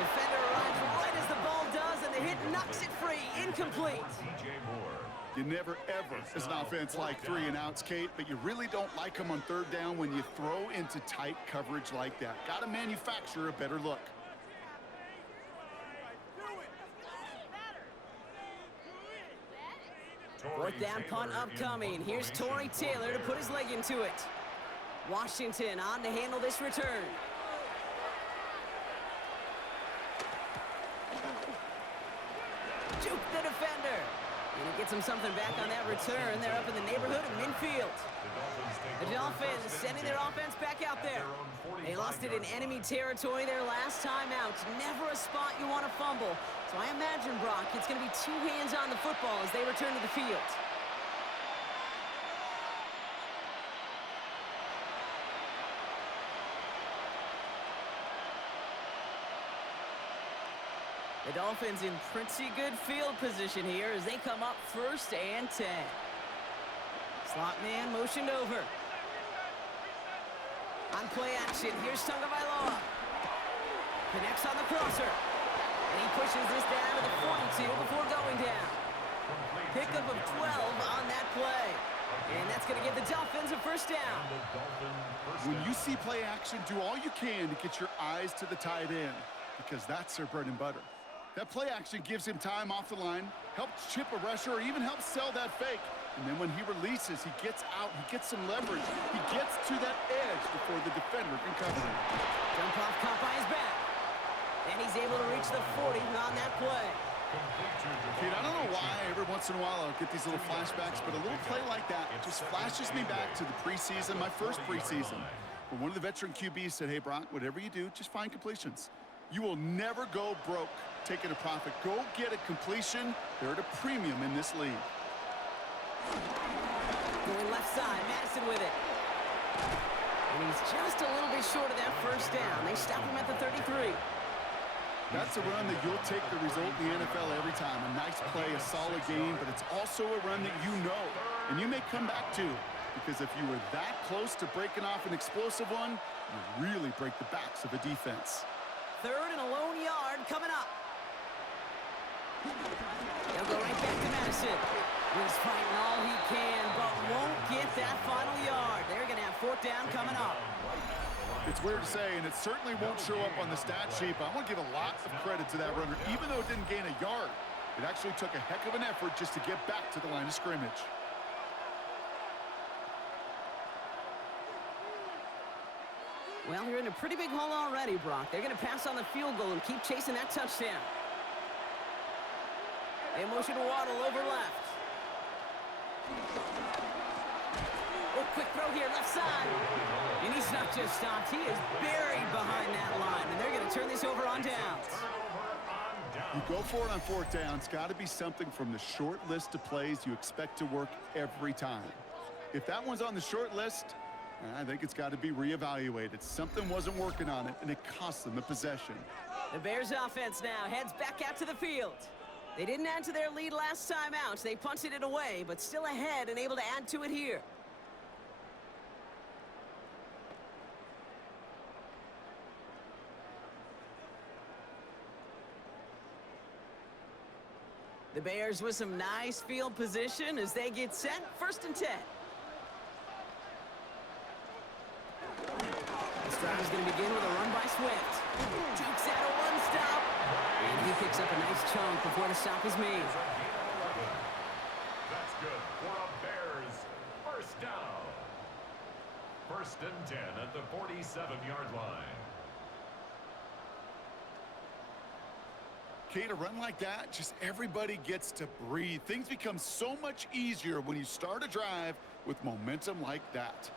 Defender arrives right as the ball does, and the hit knocks it free. Incomplete. DJ Moore. You never, ever, as an offense, like 3 and outs, Kate, but you really don't like them on third down when you throw into tight coverage like that. Got to manufacture a better look. Fourth down punt upcoming. Here's Torrey Taylor to put his leg into it. Washington on to handle this return. Juke the defender. And he gets him something back on that return. They're up in the neighborhood of midfield. The Dolphins sending their offense back out there. They lost it in enemy territory their last time out. Never a spot you want to fumble. So I imagine, Brock, it's going to be 2 hands on the football as they return to the field. The Dolphins in pretty good field position here as they come up 1st and 10. Slot man motioned over. On play action, here's Tagovailoa. Connects on the crosser. And he pushes this down to the 42 before going down. Pickup of 12 on that play. And that's going to give the Dolphins a 1st down. When you see play action, do all you can to get your eyes to the tight end, because that's their bread and butter. That play action gives him time off the line, helps chip a rusher, or even helps sell that fake. And then when he releases, he gets out, he gets some leverage. He gets to that edge before the defender can cover him. Jump off caught by his back. And he's able to reach the 40 on that play. Kid, I don't know why every once in a while I'll get these little flashbacks, but a little play like that just flashes me back to the preseason, my first preseason. When one of the veteran QBs said, hey, Brock, whatever you do, just find completions. You will never go broke taking a profit. Go get a completion. They're at a premium in this league. Going left side, Madison with it. And he's just a little bit short of that 1st down. They stop him at the 33. That's a run that you'll take the result in the NFL every time. A nice play, a solid game, but it's also a run that you know, and you may come back to. Because if you were that close to breaking off an explosive one, you really break the backs of a defense. 3rd and a lone yard coming up. They'll go right back to Madison. He's fighting all he can, but won't get that final yard. They're going to have 4th down coming up. It's weird to say, and it certainly won't show up on the stat sheet, but I want to give a lot of credit to that runner. Even though it didn't gain a yard, it actually took a heck of an effort just to get back to the line of scrimmage. Well, you're in a pretty big hole already, Brock. They're going to pass on the field goal and keep chasing that touchdown. They motion to Waddle over left. Oh, quick throw here, left side. And he's not just stopped. He is buried behind that line, and they're going to turn this over on downs. You go for it on 4th down. It's got to be something from the short list of plays you expect to work every time. If that one's on the short list, I think it's got to be reevaluated. Something wasn't working on it, and it cost them the possession. The Bears offense now heads back out to the field. They didn't add to their lead last time out. They punted it away, but still ahead and able to add to it here. The Bears with some nice field position as they get set. 1st and 10. This drive is going to begin with a run by Swift. Jukes out a one-stop. And he picks up a nice chunk before the stop is made. That's good for a Bears 1st down. 1st and 10 at the 47-yard line. Kate, a run like that, just everybody gets to breathe. Things become so much easier when you start a drive with momentum like that.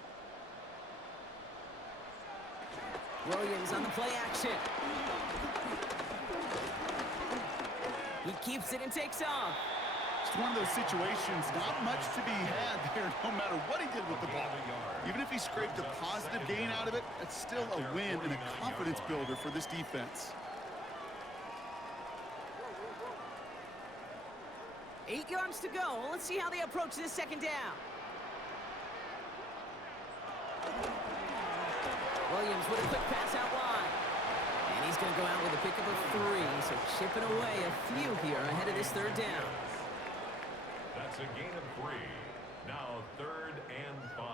Williams on the play action. He keeps it and takes off. It's one of those situations, not much to be had there, no matter what he did with the ball. Even if he scraped a positive gain out of it, that's still a win and a confidence builder for this defense. 8 yards to go. Let's see how they approach this 2nd down. Williams with a quick pass out wide. And And he's going to go out with a pickup of 3, so chipping away a few here ahead of this third down. That's a gain of 3. Now 3rd and 5.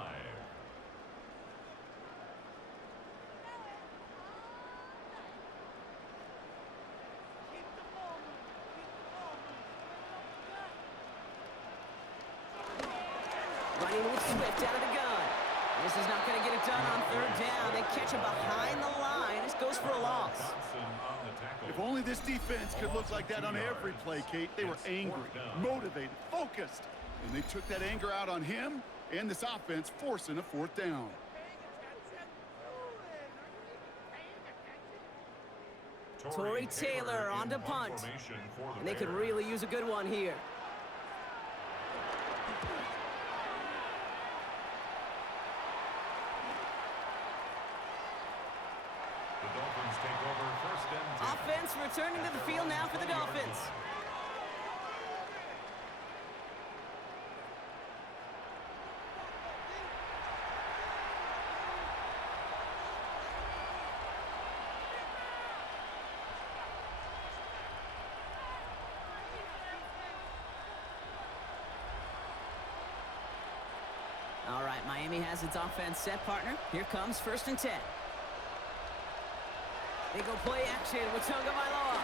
Running with Swift out of the gun. This is not going to get it done on third down. They catch him behind the line. This goes for a loss. If only this defense could look like that on every play, Kate. They were angry, motivated, focused. And they took that anger out on him and this offense, forcing a 4th down. Torrey Taylor on to punt. And they could really use a good one here. The Dolphins take over 1st and 10. Offense returning to the field now for the Dolphins. All right, Miami has its offense set, partner. Here comes 1st and 10. They go play action with Tagovailoa.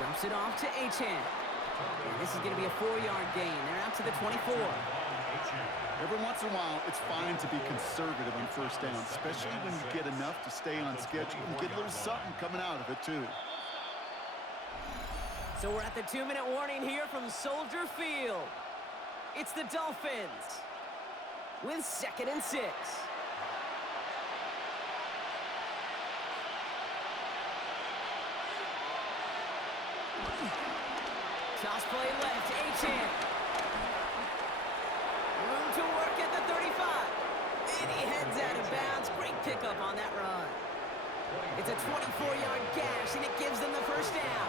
Dumps it off to Achane. This is going to be a 4-yard gain. They're out to the 24. Every once in a while, it's fine to be conservative on 1st down, especially when you get enough to stay on schedule and get a little something coming out of it, too. So we're at the 2-minute warning here from Soldier Field. It's the Dolphins with 2nd and 6. Toss play left, Achane. Room to work at the 35. And he heads out of bounds. Great pickup on that run. It's a 24-yard gash, and it gives them the 1st down.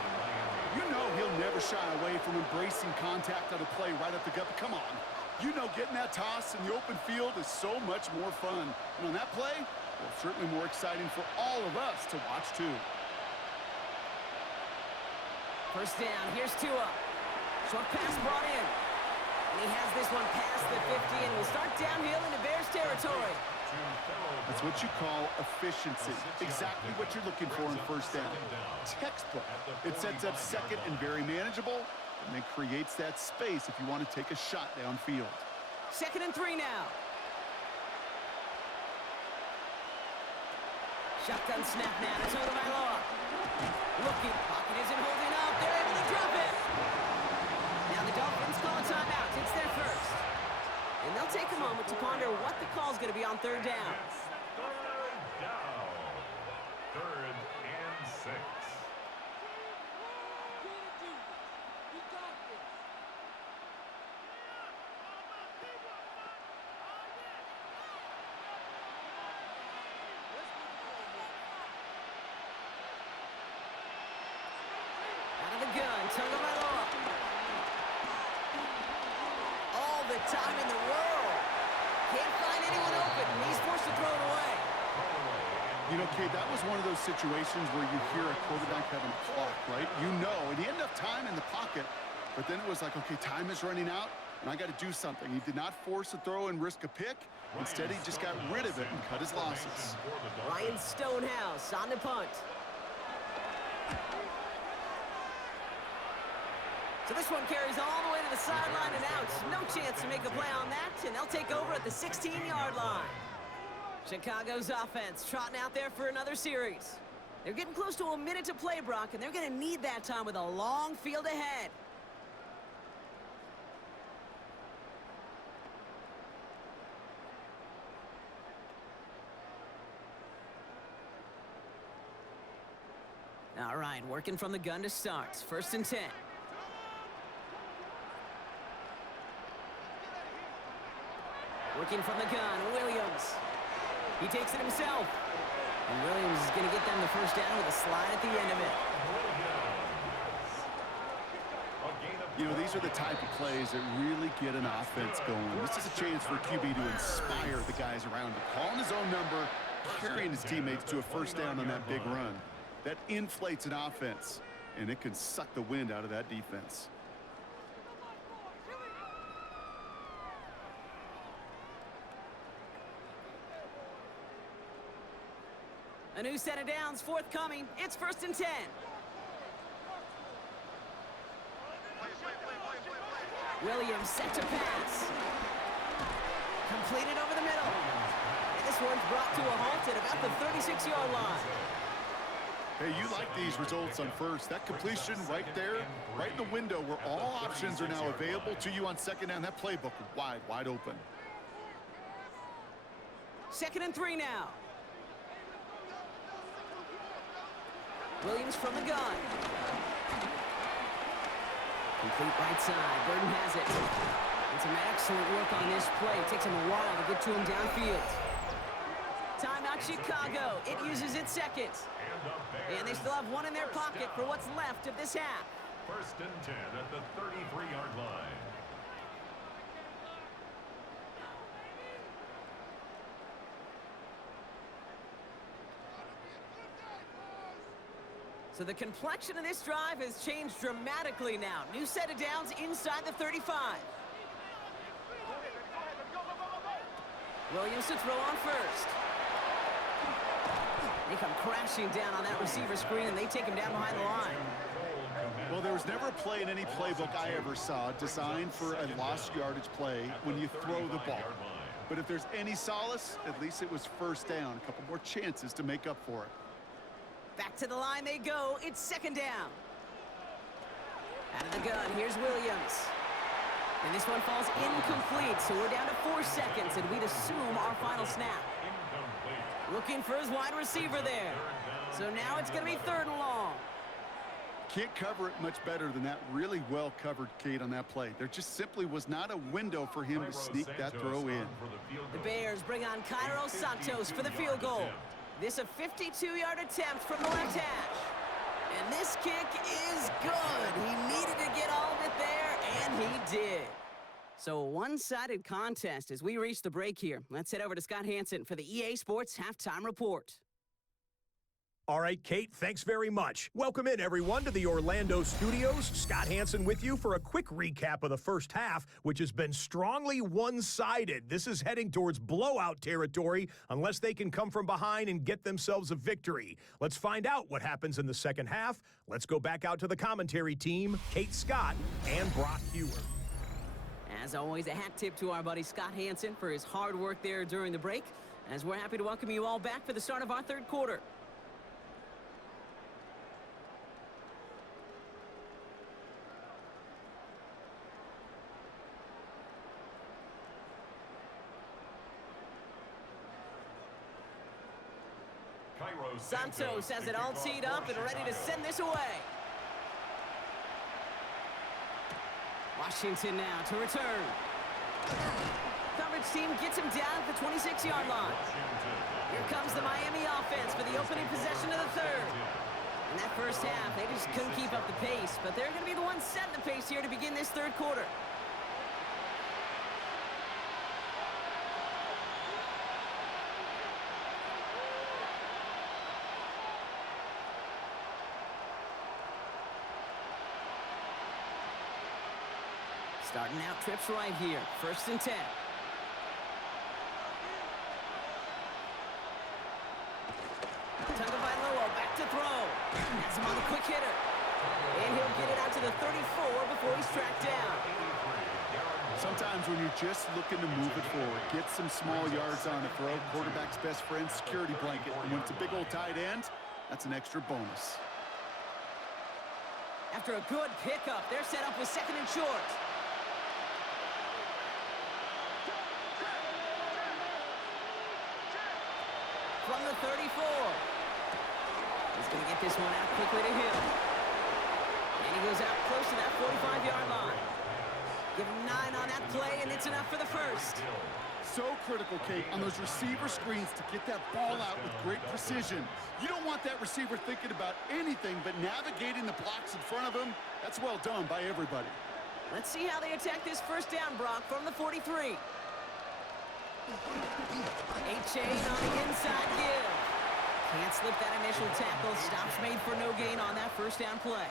You know he'll never shy away from embracing contact on a play right up the gut. But come on. You know getting that toss in the open field is so much more fun. And on that play, well, certainly more exciting for all of us to watch, too. 1st down, here's Tua. Short pass brought in. And he has this one past the 50 and will start downhill into Bears territory. That's what you call efficiency. Exactly what you're looking for in 1st down. Textbook. It sets up 2nd and very manageable, and then creates that space if you want to take a shot downfield. 2nd and 3 now. Shotgun snap now to Tagovailoa. Looking, pocket isn't holding up. They're able to drop it. Now the Dolphins call a timeout. It's their 1st. And they'll take a moment to ponder what the call's going to be on 3rd down. It's 3rd down. 3rd and 6. Out of the gun, Tagovailoa. All the time in the world. Can't find anyone open, and he's forced to throw it away. You know, Kate, that was one of those situations where you hear a quarterback having a clock, right? You know, and he had enough time in the pocket, but then it was like, okay, time is running out, and I got to do something. He did not force a throw and risk a pick. Instead, he just got rid of it and cut his losses. Ryan Stonehouse on the punt. So this one carries all the way to the sideline and out. No chance to make a play on that, and they'll take over at the 16-yard line. Chicago's offense trotting out there for another series. They're getting close to a minute to play, Brock, and they're going to need that time with a long field ahead. All right, working from the gun to start. 1st and 10. Working from the gun, Williams. He takes it himself. And Williams is going to get them the 1st down with a slide at the end of it. You know, these are the type of plays that really get an offense going. This is a chance for QB to inspire the guys around him. Calling his own number, carrying his teammates to a first down on that big run. That inflates an offense, and it can suck the wind out of that defense. A new set of downs forthcoming. It's 1st and 10. Williams set to pass. Completed over the middle. And this one's brought to a halt at about the 36-yard line. Hey, you like these results on first. That completion right there, right in the window where all options are now available to you on second down. That playbook wide open. 2nd and 3 now. Williams from the gun. Complete right side. Burton has it. And some excellent work on this play. It takes him a while to get to him downfield. Timeout Chicago. It uses its second. And they still have one in their pocket for what's left of this half. 1st and 10 at the 33-yard line. So the complexion of this drive has changed dramatically now. New set of downs inside the 35. Williams to throw on first. They come crashing down on that receiver screen, and they take him down behind the line. Well, there was never a play in any playbook I ever saw designed for a lost yardage play when you throw the ball. But if there's any solace, at least it was first down. A couple more chances to make up for it. Back to the line they go. It's 2nd down. Out of the gun, here's Williams. And this one falls incomplete, so we're down to 4 seconds, and we'd assume our final snap. Looking for his wide receiver there. So now it's going to be 3rd and long. Can't cover it much better than that really well-covered Kate on that play. There just simply was not a window for him to sneak that throw in. The Bears bring on Cairo Santos for the field goal. This a 52-yard attempt from the left hash. And this kick is good. He needed to get all of it there, and he did. So a one-sided contest as we reach the break here. Let's head over to Scott Hansen for the EA Sports Halftime Report. All right, Kate, thanks very much. Welcome in, everyone, to the Orlando studios. Scott Hansen with you for a quick recap of the first half, which has been strongly one-sided. This is heading towards blowout territory unless they can come from behind and get themselves a victory. Let's find out what happens in the second half. Let's go back out to the commentary team, Kate Scott and Brock Hewer. As always, a hat tip to our buddy Scott Hansen for his hard work there during the break, as we're happy to welcome you all back for the start of our third quarter. Santos has it all teed up and ready to send this away. Washington now to return. Coverage team gets him down at the 26-yard line. Here comes the Miami offense for the opening possession of the third. In that first half, they just couldn't keep up the pace, but they're going to be the ones setting the pace here to begin this third quarter. Starting out trips right here. 1st and 10. Tagovailoa back to throw. Has him on the quick hitter. And he'll get it out to the 34 before he's tracked down. Sometimes when you're just looking to move it forward, get some small yards on the throw, quarterback's best friend, security blanket. And when it's a big old tight end, that's an extra bonus. After a good pickup, they're set up with 2nd and short. From the 34. He's going to get this one out quickly to Hill. And he goes out close to that 45-yard line. Give him 9 on that play, and it's enough for the first. So critical, Kate, on those receiver screens to get that ball out with great precision. You don't want that receiver thinking about anything but navigating the blocks in front of him. That's well done by everybody. Let's see how they attack this first down, Brock, from the 43. A-chain on the inside give. Can't slip that initial tackle. Stops made for no gain on that first down play.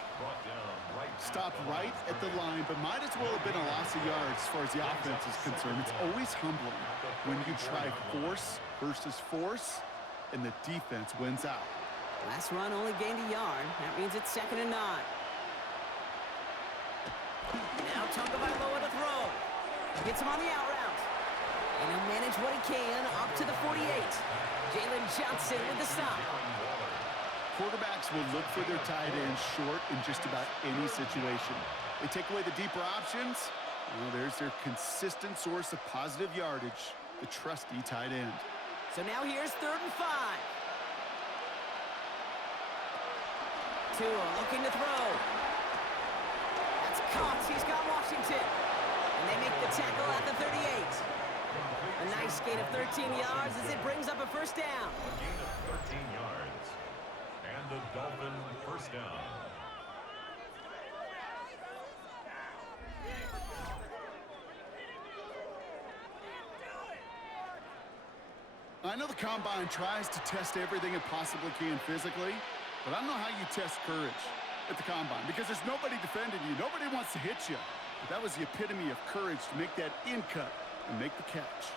Stopped right at the line, but might as well have been a loss of yards as far as the offense is concerned. It's always humbling when you try force versus force, and the defense wins out. Last run only gained a yard. That means it's 2nd and 9. Now Tagovailoa to throw. Gets him on the out route. And he'll manage what he can up to the 48. Jalen Johnson with the stop. Quarterbacks will look for their tight end short in just about any situation. They take away the deeper options. Well, there's their consistent source of positive yardage, the trusty tight end. So now here's 3rd and 5. Tua looking to throw. That's caught. He's got Washington. And they make the tackle at the 38. A nice gain of 13 yards as it brings up a first down. A gain of 13 yards. And the Dolphins first down. I know the Combine tries to test everything it possibly can physically, but I don't know how you test courage at the Combine because there's nobody defending you. Nobody wants to hit you. But that was the epitome of courage to make that in cut and make the catch.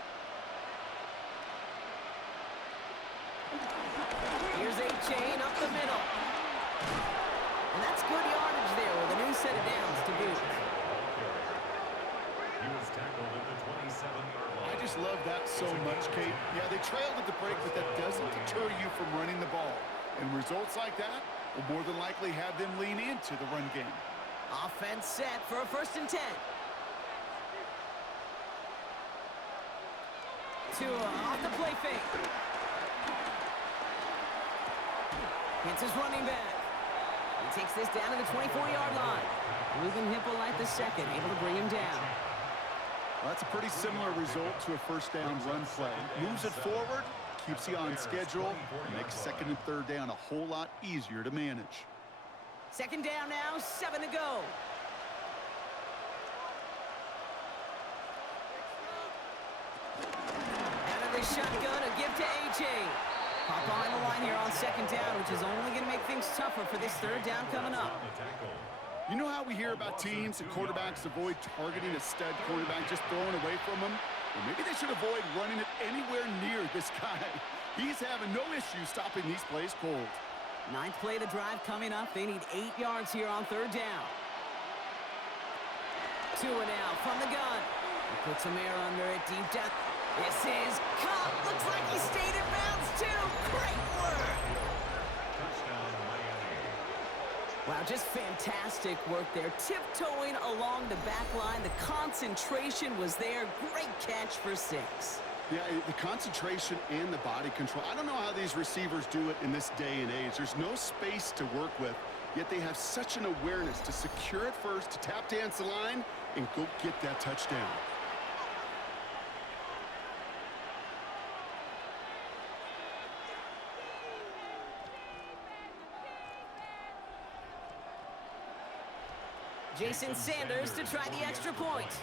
Here's A-chain up the middle. And that's good yardage there with a new set of downs to boot. He was tackled at the 27-yard line. I just love that so much, Kate. Yeah, they trailed at the break, but that doesn't deter you from running the ball. And results like that will more than likely have them lean into the run game. Offense set for a 1st and 10. Tua off the play fake. Hits his running back. He takes this down to the 24-yard line. Ruben Hippolyte II able to bring him down. Well, that's a pretty similar result to a first down run play. Moves it forward, keeps you on schedule, and makes 2nd and 3rd down a whole lot easier to manage. 2nd down now, 7 to go. Out of the shotgun, a give to A-chain. Pop behind the line here on 2nd down, which is only going to make things tougher for this 3rd down coming up. You know how we hear about teams and quarterbacks avoid targeting a stud quarterback, just throwing away from him? Well, maybe they should avoid running it anywhere near this guy. He's having no issue stopping these plays cold. 9th play of the drive coming up. They need 8 yards here on 3rd down. Tua now from the gun. He puts some air under it deep down. This is caught. Looks like he stayed in bounds too. Great work. Touchdown, Miami. Wow, just fantastic work there. Tiptoeing along the back line. The concentration was there. Great catch for 6. Yeah, the concentration and the body control. I don't know how these receivers do it in this day and age. There's no space to work with, yet they have such an awareness to secure it first, to tap dance the line, and go get that touchdown. Jason Sanders to try the extra point.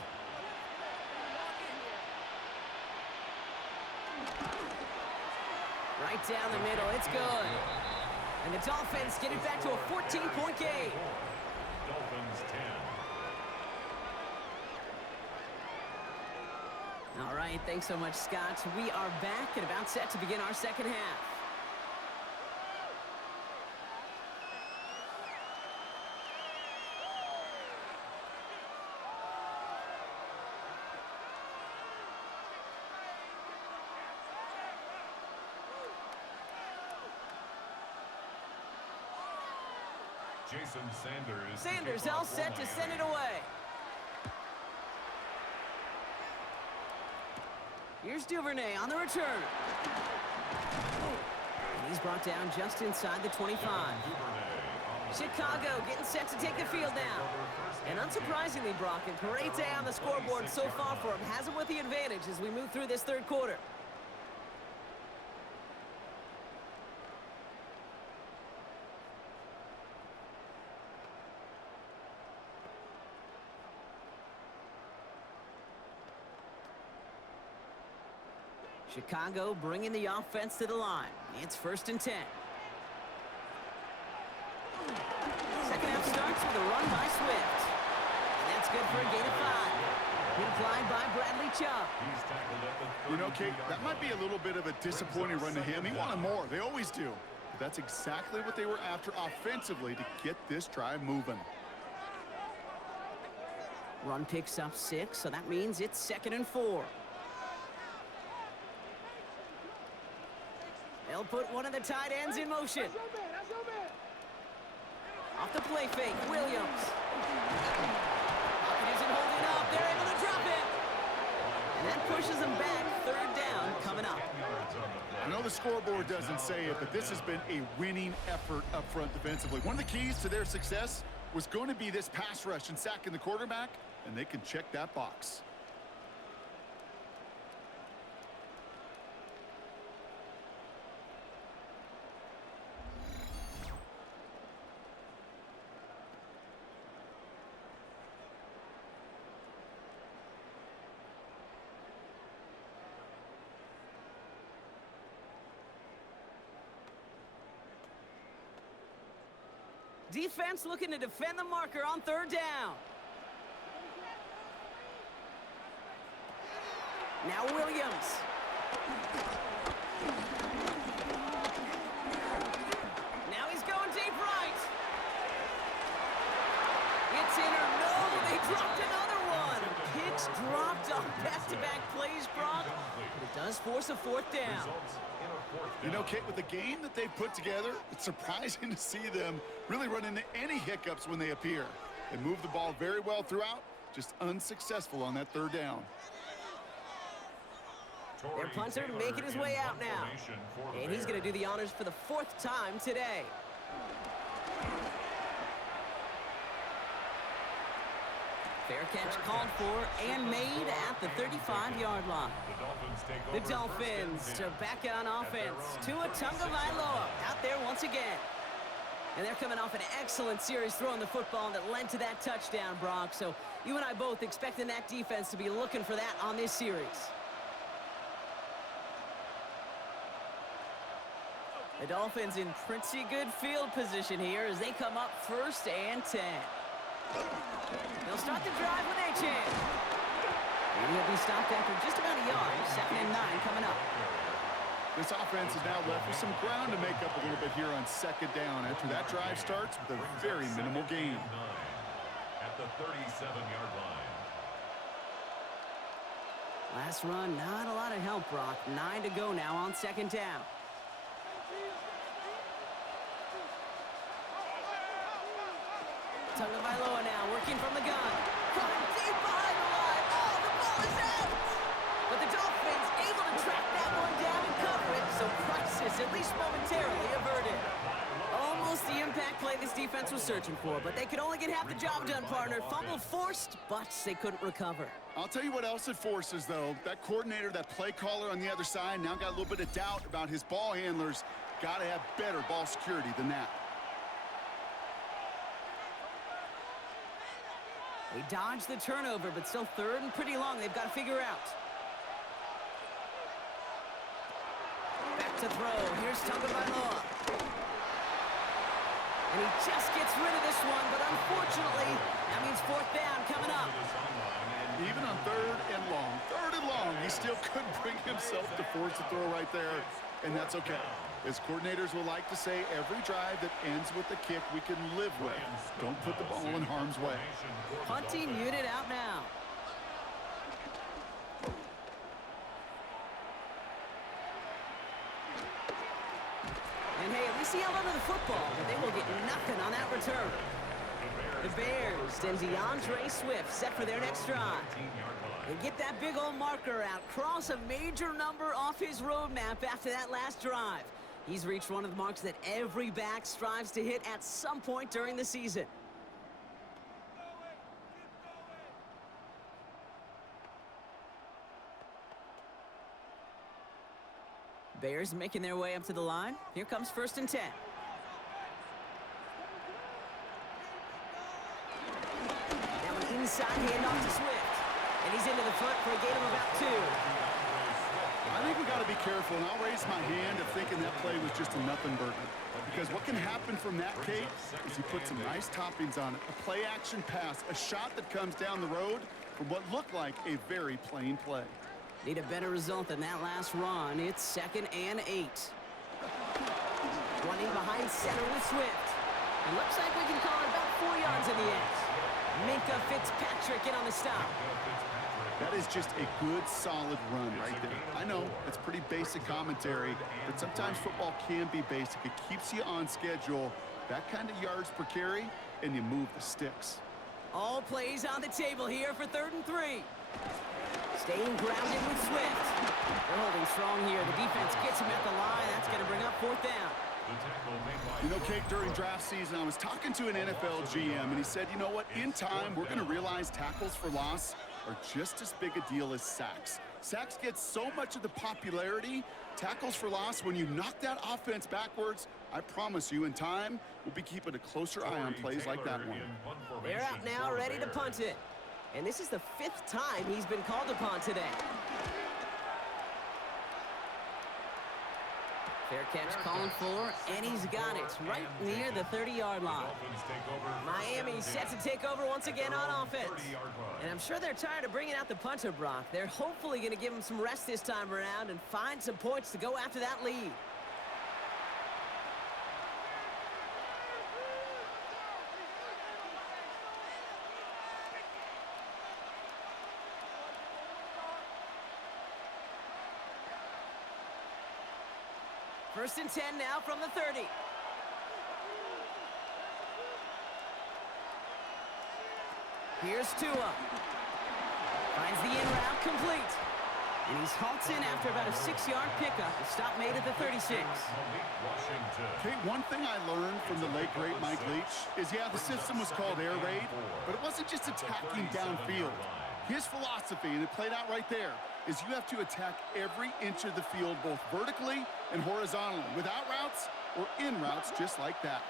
Right down the middle, it's good. And the Dolphins get it back to a 14-point game. Dolphins 10. All right, thanks so much, Scott. We are back and about set to begin our 2nd half. Jason Sanders. Sanders all set to send it away. Here's Duvernay on the return. And he's brought down just inside the 25. Chicago getting set to take the field now. And unsurprisingly, Brock, a great day on the scoreboard so far for him. Has him with the advantage as we move through this 3rd quarter. Chicago bringing the offense to the line. It's 1st and 10. Second half starts with a run by Swift. And that's good for a gain of 5. Hit applied by Bradley Chubb. You know, Kate, that might be a little bit of a disappointing run to him. He wanted more. They always do. But that's exactly what they were after offensively to get this drive moving. Run picks up 6, so that means it's 2nd and 4. They'll put one of the tight ends in motion. Off the play fake, Williams. Pocket isn't holding up. They're able to drop it. And that pushes them back. 3rd down coming up. I know the scoreboard doesn't say it, but this has been a winning effort up front defensively. One of the keys to their success was going to be this pass rush and sacking the quarterback, and they can check that box. Defense looking to defend the marker on 3rd down. Now Williams. Now he's going deep right. It's in or no, they dropped another one. Picks dropped on back-to-back plays, Brock. But it does force a 4th down. You know, Kate, with the game that they've put together, it's surprising to see them really run into any hiccups when they appear. They move the ball very well throughout, just unsuccessful on that 3rd down. Their punter making his way out now. And he's going to do the honors for the 4th time today. Fair catch called for and made at the 35-yard line. The Dolphins are back on offense. Tua Tagovailoa out there once again. And they're coming off an excellent series throwing the football that led to that touchdown, Brock. So you and I both expecting that defense to be looking for that on this series. The Dolphins in pretty good field position here as they come up 1st and 10. They'll start the drive with a chance. And he'll be stopped after just about a yard. 2nd and 9 coming up. This offense is now left with some ground to make up a little bit here on 2nd down after that drive starts with a very minimal gain. At the 37-yard line. Last run, not a lot of help, Brock. 9 to go now on 2nd down. Tagovailoa now working from the gun. Coming deep behind the line. Oh, the ball is out! But the Dolphins able to track that one down and cover it, so crisis at least momentarily averted. Almost the impact play this defense was searching for, but they could only get half the job done, partner. Fumble forced, but they couldn't recover. I'll tell you what else it forces, though. That coordinator, that play caller on the other side, now got a little bit of doubt about his ball handlers. Got to have better ball security than that. They dodged the turnover, but still 3rd and pretty long. They've got to figure out. Back to throw. Here's Tagovailoa. And he just gets rid of this one, but unfortunately, that means 4th down coming up. Even on 3rd and long, he still couldn't bring himself to force the throw right there, and that's okay. As coordinators will like to say, every drive that ends with a kick we can live with. Don't put the ball in harm's way. Punting unit out now. And hey, at least he held onto the football, but they will get nothing on that return. The Bears and DeAndre Swift set for their next drive. They get that big old marker out, cross a major number off his roadmap after that last drive. He's reached one of the marks that every back strives to hit at some point during the season. Bears making their way up to the line. Here comes 1st and 10. Now an inside handoff to Swift. And he's into the front for a gain of about 2. I think we got to be careful, and I'll raise my hand of thinking that play was just a nothing burger. Because what can happen from that, Kate, is he put some nice toppings on it. A play-action pass, a shot that comes down the road from what looked like a very plain play. Need a better result than that last run. It's 2nd and 8. Running behind center with Swift. It looks like we can call it about 4 yards in the end. Minka Fitzpatrick in on the stop. That is just a good, solid run right there. I know it's pretty basic commentary, but sometimes football can be basic. It keeps you on schedule, that kind of yards per carry, and you move the sticks. All plays on the table here for 3rd and 3. Staying grounded with Swift. They're holding strong here. The defense gets him at the line. That's going to bring up 4th down. You know, Kate, during draft season, I was talking to an NFL GM, and he said, you know what, in time, we're going to realize tackles for loss are just as big a deal as sacks. Sacks get so much of the popularity. Tackles for loss, when you knock that offense backwards, I promise you, in time, we'll be keeping a closer eye on plays like that one. They're out now, ready to punt it. And this is the 5th time he's been called upon today. Fair catch calling for, and he's got it right near the 30-yard line. Miami's set to take over once again on offense. And I'm sure they're tired of bringing out the punter, Brock. They're hopefully going to give him some rest this time around and find some points to go after that lead. First and 10 now from the 30. Here's Tua. Finds the in route complete. And he's halts in after about a 6-yard pickup. The stop made at the 36. Okay, one thing I learned from the late, great Mike Leach is, yeah, the system was called air raid, but it wasn't just attacking downfield. His philosophy, and it played out right there, is you have to attack every inch of the field, both vertically and horizontally, without routes or in routes, just like that.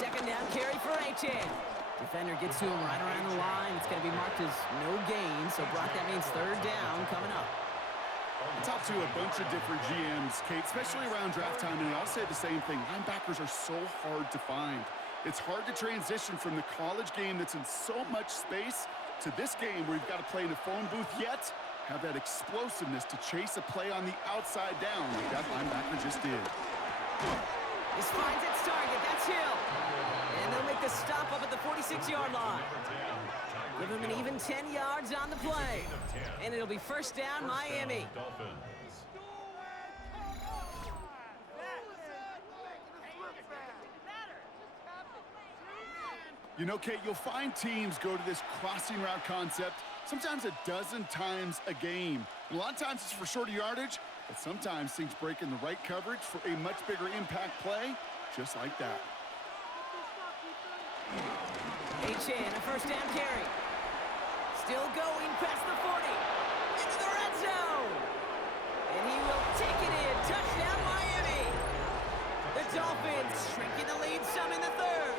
2nd down carry for Achane. Defender gets to him right around the line. It's going to be marked as no gain, so Brock, that means 3rd down coming up. I talked to a bunch of different GMs, Kate, especially around draft time, and they all say the same thing. Linebackers are so hard to find. It's hard to transition from the college game that's in so much space to this game where you've got to play in a phone booth, yet have that explosiveness to chase a play on the outside down like that linebacker just did. This finds its target. That's Hill. And they'll make the stop up at the 46-yard line. Give him an even 10 yards on the play. And it'll be 1st down, Miami. You know, Kate, you'll find teams go to this crossing route concept sometimes a dozen times a game. And a lot of times it's for shorter yardage, but sometimes things break in the right coverage for a much bigger impact play, just like that. Achane, a 1st down carry. Still going past the 40. Into the red zone. And he will take it in. Touchdown, Miami. The Dolphins shrinking the lead some in the 3rd.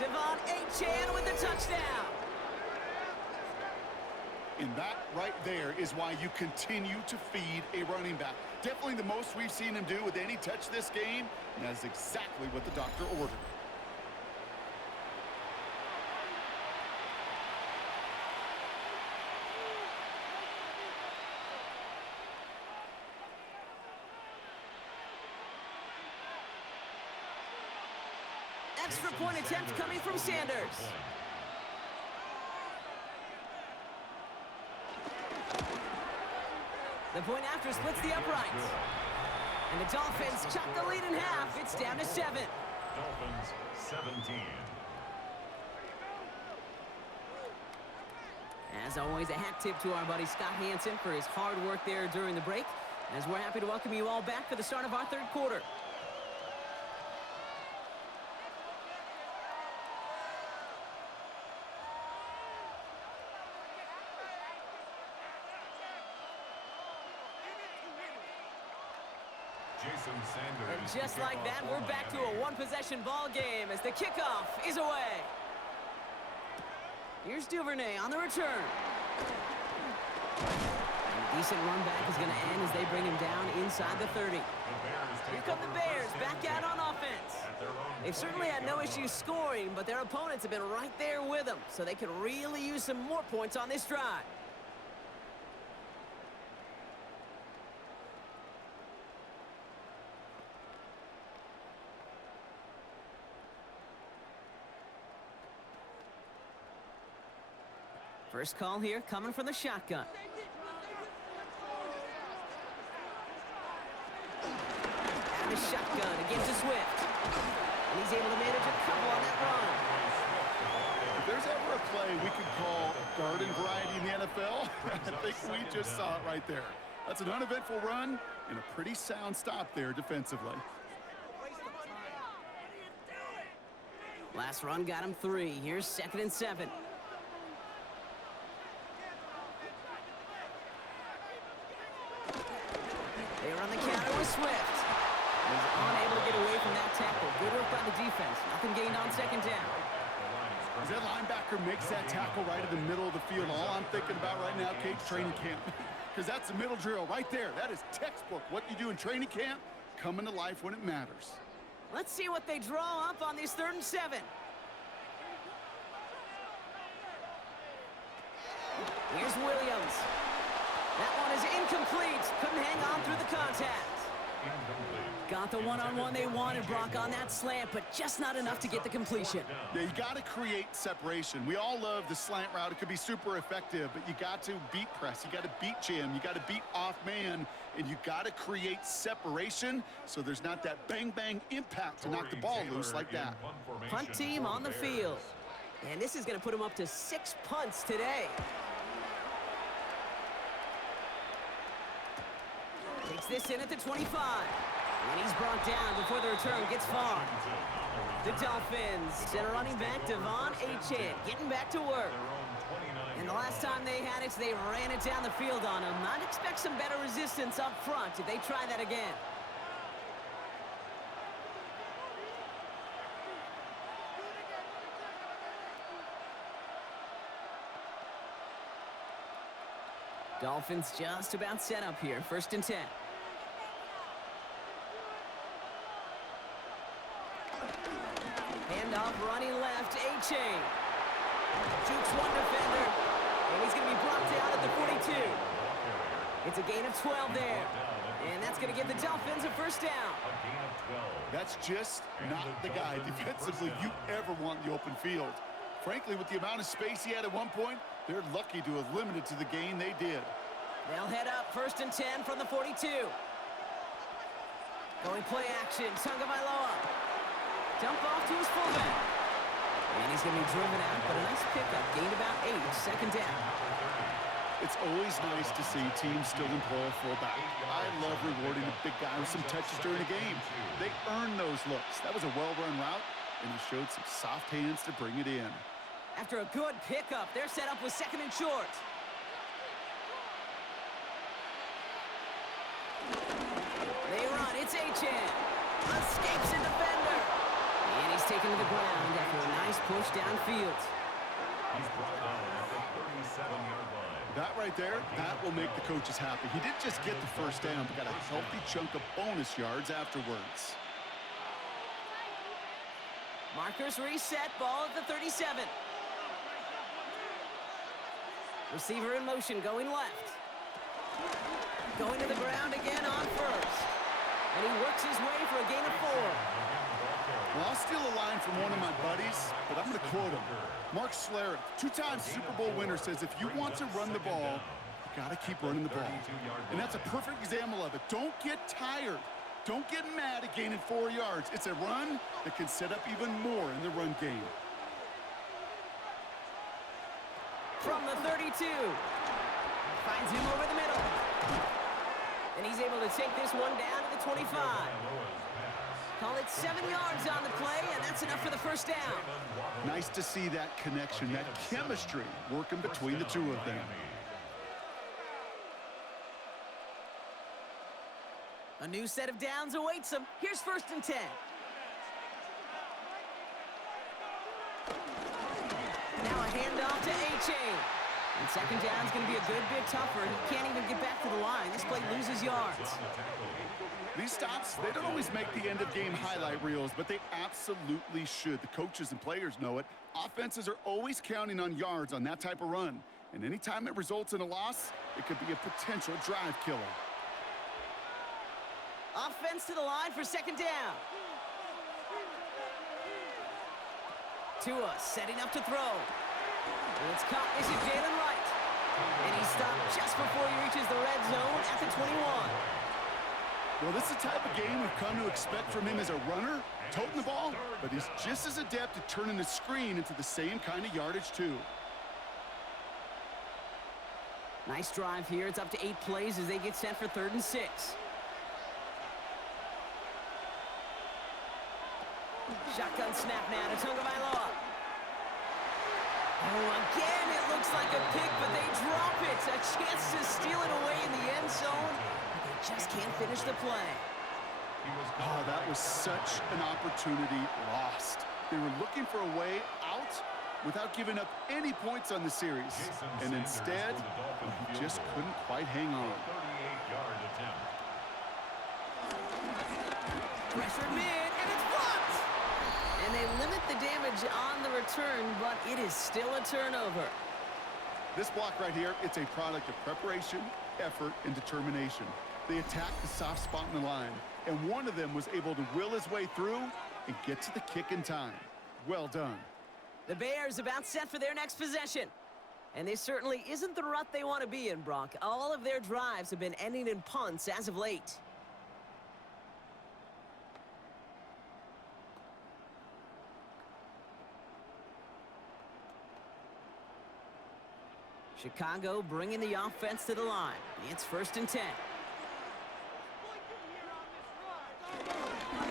Devon Achane with the touchdown. And that right there is why you continue to feed a running back. Definitely the most we've seen him do with any touch this game, and that's exactly what the doctor ordered. Extra point attempt coming from Sanders. The point after splits the uprights. And the Dolphins chop the lead in half. It's down to 7. Dolphins 17. As always, a hat tip to our buddy Scott Hansen for his hard work there during the break, as we're happy to welcome you all back for the start of our 3rd quarter. And just like that, we're back to a one-possession ball game as the kickoff is away. Here's Duvernay on the return. Decent run back is going to end as they bring him down inside the 30. Here come the Bears back out on offense. They've certainly had no issues scoring, but their opponents have been right there with them, so they could really use some more points on this drive. First call here coming from the shotgun. And the shotgun again to Swift. And he's able to manage a couple on that run. If there's ever a play we could call garden variety in the NFL, I think we just saw it right there. That's an uneventful run and a pretty sound stop there defensively. Last run got him 3. Here's 2nd and 7. They are on the counter with Swift. He's unable to get away from that tackle. Good work by the defense. Nothing gained on 2nd down. As that linebacker makes that tackle right in the middle of the field, all I'm thinking about right now, Kate, training camp. Because that's the middle drill right there. That is textbook. What you do in training camp, coming to life when it matters. Let's see what they draw up on this 3rd and 7. Here's Williams. That one is incomplete. Couldn't hang on through the contact. Got the one-on-one they wanted, Brock, on that slant, but just not enough to get the completion. Yeah, you got to create separation. We all love the slant route. It could be super effective, but you got to beat press. You got to beat jam. You got to beat off man, and you got to create separation so there's not that bang-bang impact to knock the ball loose like that. Punt team on the field. And this is going to put him up to 6 punts today. Takes this in at the 25. And he's brought down before the return gets far. The Dolphins send a running back, Devon Achane, getting back to work. And the last time they had it, they ran it down the field on him. I'd expect some better resistance up front if they try that again. Dolphins just about set up here. 1st and 10. Handoff running left, Achane. Jukes one defender. And he's going to be brought down at the 42. It's a gain of 12 there. And that's going to give the Dolphins a 1st down. That's just not the guy defensively you ever want in the open field. Frankly, with the amount of space he had at one point, they're lucky to have limited to the gain they did. They'll head up 1st and 10 from the 42. Going play action, Tagovailoa. Dump off to his fullback. And he's going to be driven out, but a nice pickup. Gained about 8, 2nd down. It's always nice to see teams still employ a fullback. I love rewarding a big guy with some touches during a game. They earn those looks. That was a well-run route, and he showed some soft hands to bring it in. After a good pickup, they're set up with 2nd and short. They run, it's Achane. Escapes a defender. And he's taken to the ground after a nice push downfield. He's brought down at the 37-yard line. That right there, that will make the coaches happy. He didn't just get the 1st down, but got a healthy chunk of bonus yards afterwards. Markers reset, ball at the 37. Receiver in motion, going left. Going to the ground again on 1st. And he works his way for a gain of 4. Well, I'll steal a line from one of my buddies, but I'm going to quote him. Mark Schlereth, 2-time Super Bowl winner, says if you want to run the ball, you got to keep running the ball. And that's a perfect example of it. Don't get tired. Don't get mad at gaining 4 yards. It's a run that can set up even more in the run game. From the 32. Finds him over the middle. And he's able to take this one down to the 25. Call it 7 yards on the play, and that's enough for the 1st down. Nice to see that connection, that chemistry working between the two of them. A new set of downs awaits him. Here's 1st and 10. Now a handoff to Achane. And second down's going to be a good bit tougher. He can't even get back to the line. This play loses yards. These stops, they don't always make the end-of-game highlight reels, but they absolutely should. The coaches and players know it. Offenses are always counting on yards on that type of run. And anytime it results in a loss, it could be a potential drive killer. Offense to the line for second down. Tua setting up to throw. It's caught. This is Jalen Wright. And he stopped just before he reaches the red zone at the 21. Well, this is the type of game we've come to expect from him as a runner, toting the ball, but he's just as adept at turning the screen into the same kind of yardage, too. Nice drive here. It's up to 8 plays as they get set for 3rd and 6. Shotgun snap now to Tagovailoa. Oh, again, it looks like a pick, but they drop it. A chance to steal it away in the end zone, but they just can't finish the play. Oh, that was such an opportunity lost. They were looking for a way out without giving up any points on the series. And instead, he just couldn't quite hang on. 38-yard attempt. Pressure mid, and it's blocked! And they limit the damage on the return, but it is still a turnover. This block right here, it's a product of preparation, effort, and determination. They attacked the soft spot in the line, and one of them was able to will his way through and get to the kick in time. Well done. The Bears about set for their next possession. And this certainly isn't the rut they want to be in, Brock. All of their drives have been ending in punts as of late. Chicago bringing the offense to the line. It's 1st and 10.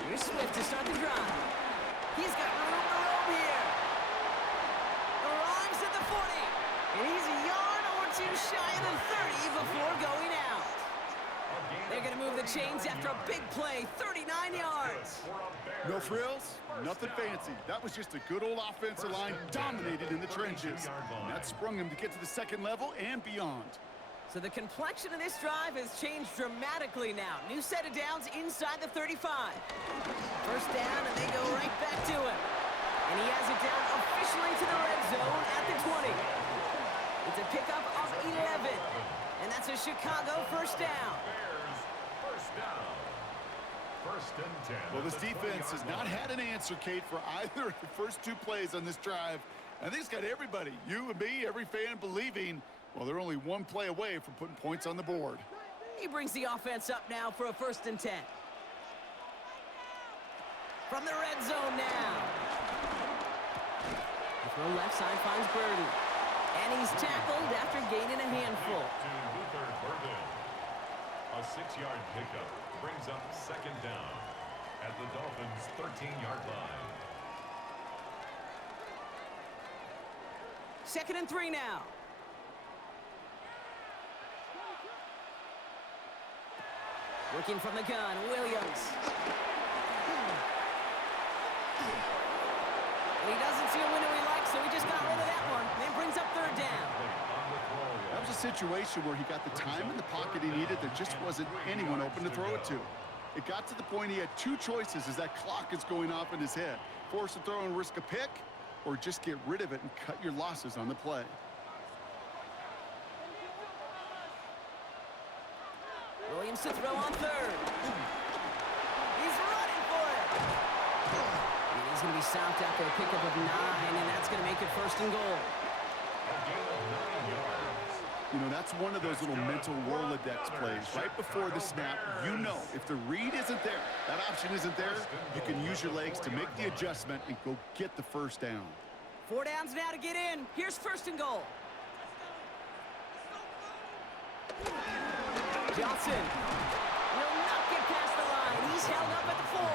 Here's Swift to start the drive. He's got room to roam here. Arrives at the 40. And he's a yard or two shy of the 30 before going out. They're going to move the chains after a big play, 39 yards. No frills, nothing fancy. That was just a good old offensive line dominated in the trenches. And that sprung him to get to the second level and beyond. So the complexion of this drive has changed dramatically now. New set of downs inside the 35. First down, and they go right back to him. And he has it down officially to the red zone at the 20. It's a pickup of 11. And that's a Chicago first down. Bears, first down. 1st and 10. Well, this defense has not had an answer, Kate, for either of the first 2 plays on this drive. I think it's got everybody, you and me, every fan believing, well, they're only 1 play away from putting points on the board. He brings the offense up now for a 1st and 10. From the red zone now. The throw left side finds Burden. And he's tackled after gaining a handful. To Luther Burden. A 6-yard pickup brings up 2nd down at the Dolphins' 13-yard line. 2nd and 3 now. Working from the gun, Williams. And he doesn't see a window he likes, so he just got rid of that one. And brings up 3rd down. That was a situation where he got the time in the pocket he needed. There just wasn't anyone open to throw it to. It got to the point he had 2 choices as that clock is going off in his head. Force a throw and risk a pick, or just get rid of it and cut your losses on the play. Williams to throw on 3rd. He's running for it. And he's going to be stopped after a pickup of 9, and that's going to make it 1st and goal. You know, that's one of those little mental Rolodex plays. Right before the snap, you know if the read isn't there, that option isn't there, you can use your legs to make the adjustment and go get the 1st down. 4 downs now to get in. Here's 1st and goal. Johnson will not get past the line. He's held up at the 4.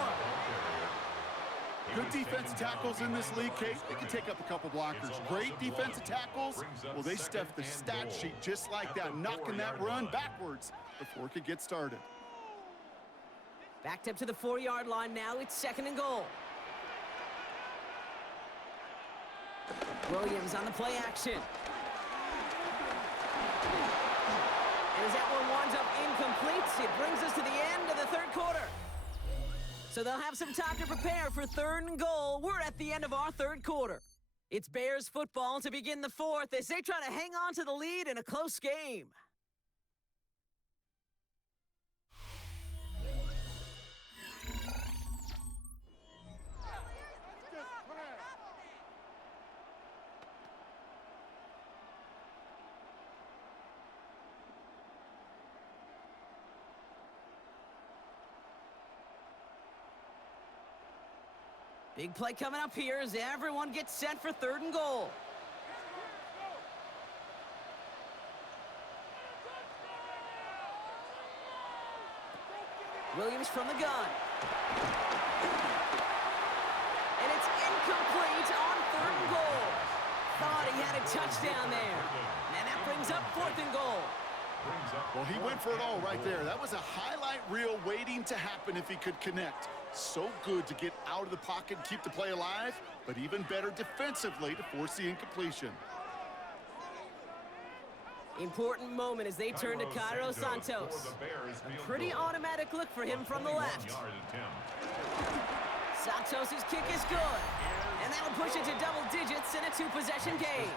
Good defensive tackles in this league, Kate. They can take up a couple blockers. Great defensive tackles. Well, they stuffed the stat sheet just like that, knocking that run backwards before it could get started. Backed up to the 4-yard line now. It's 2nd and goal. Williams on the play action. as that one winds up incomplete, it brings us to the end of the third quarter. So they'll have some time to prepare for 3rd and goal. We're at the end of our third quarter. It's Bears football to begin the fourth as they try to hang on to the lead in a close game. Big play coming up here as everyone gets set for 3rd and goal. Williams from the gun. And it's incomplete on 3rd and goal. Thought he had a touchdown there. And that brings up 4th and goal. Well, he went for it all right there. That was a highlight reel waiting to happen if he could connect. So good to get out of the pocket and keep the play alive, but even better defensively to force the incompletion. Important moment as they turn to Cairo Santos. A pretty automatic look for him from the left. Santos' kick is good. And that'll push it to double digits in a 2-possession game.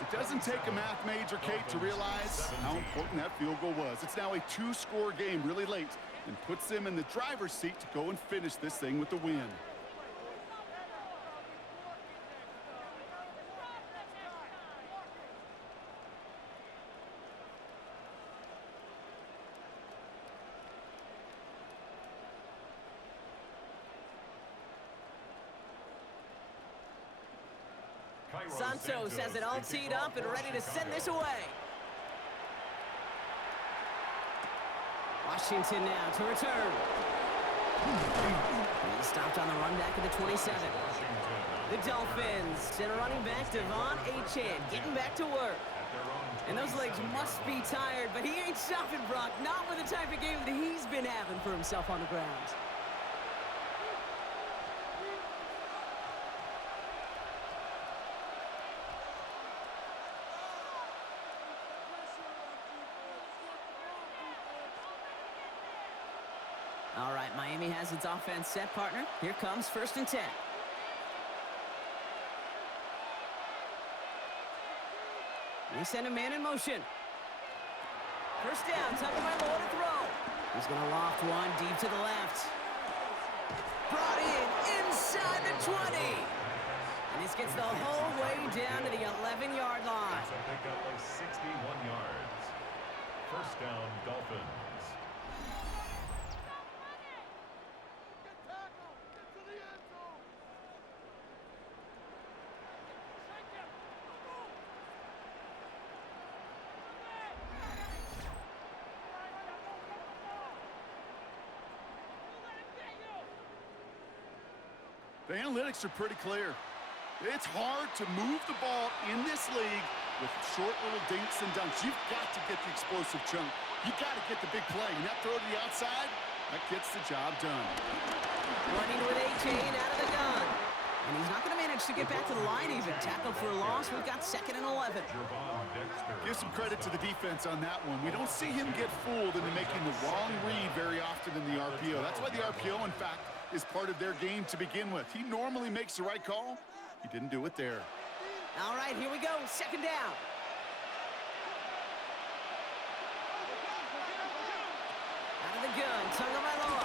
It doesn't take a math major, Kate, to realize how important that field goal was. It's now a 2-score game really late and puts them in the driver's seat to go and finish this thing with the win. Santos has it all teed up and ready to send this away. Washington now to return. He stopped on the run back at the 27. The Dolphins and running back Devon Achane getting back to work. And those legs must be tired, but he ain't stopping, Brock. Not with the type of game that he's been having for himself on the ground. All right, Miami has its offense set, partner. Here comes 1st and 10. They send a man in motion. First down, Tagovailoa to throw. He's going to loft one deep to the left. Brought in inside the 20. And this gets the whole way down to the 11-yard line. So pick up of 61 yards. First down, Dolphins. The analytics are pretty clear. It's hard to move the ball in this league with short little dinks and dunks. You've got to get the explosive chunk. You've got to get the big play. And that throw to the outside, that gets the job done. Running with Achane out of the gun. And he's not going to manage to get back to the line even. Tackle for a loss. We've got 2nd and 11. Give some credit to the defense on that one. We don't see him get fooled into making the wrong read very often in the RPO. That's why the RPO, in fact, is part of their game to begin with. He normally makes the right call. He didn't do it there. All right, here we go. 2nd down. Out of the gun, Tagovailoa.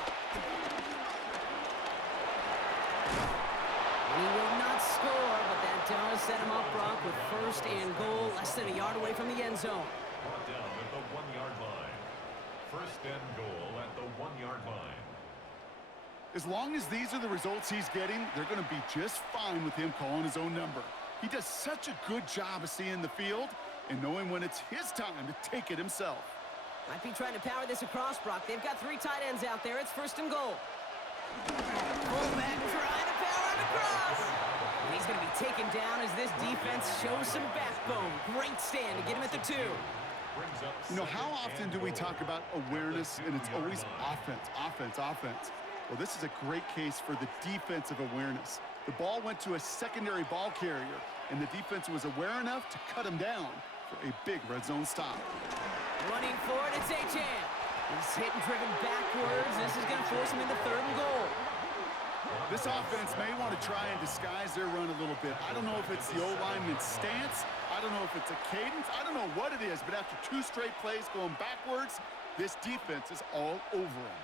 And he will not score, but that does set him up, Brock, with 1st and goal, less than a yard away from the end zone. Brought down at the 1-yard line. 1st and goal at the 1-yard line. As long as these are the results he's getting, they're going to be just fine with him calling his own number. He does such a good job of seeing the field and knowing when it's his time to take it himself. Might be trying to power this across, Brock. They've got 3 tight ends out there. It's 1st and goal. Fullback trying to power it across. And he's going to be taken down as this defense shows some backbone. Great stand to get him at the 2. You know, how often do we talk about awareness and it's always offense, offense, offense? Well, this is a great case for the defensive awareness. The ball went to a secondary ball carrier, and the defense was aware enough to cut him down for a big red zone stop. Running for it, it's H.M. He's hit and driven backwards. This is going to force him into 3rd and goal. This offense may want to try and disguise their run a little bit. I don't know if it's the O-lineman's stance. I don't know if it's a cadence. I don't know what it is, but after 2 straight plays going backwards, this defense is all over him.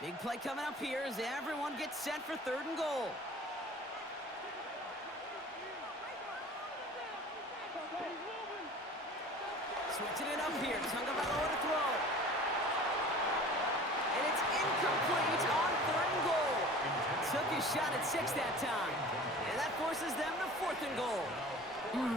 Big play coming up here as everyone gets set for 3rd and goal. Switching it up here. Tagovailoa to throw. And it's incomplete on 3rd and goal. Took his shot at 6 that time. And that forces them to 4th and goal.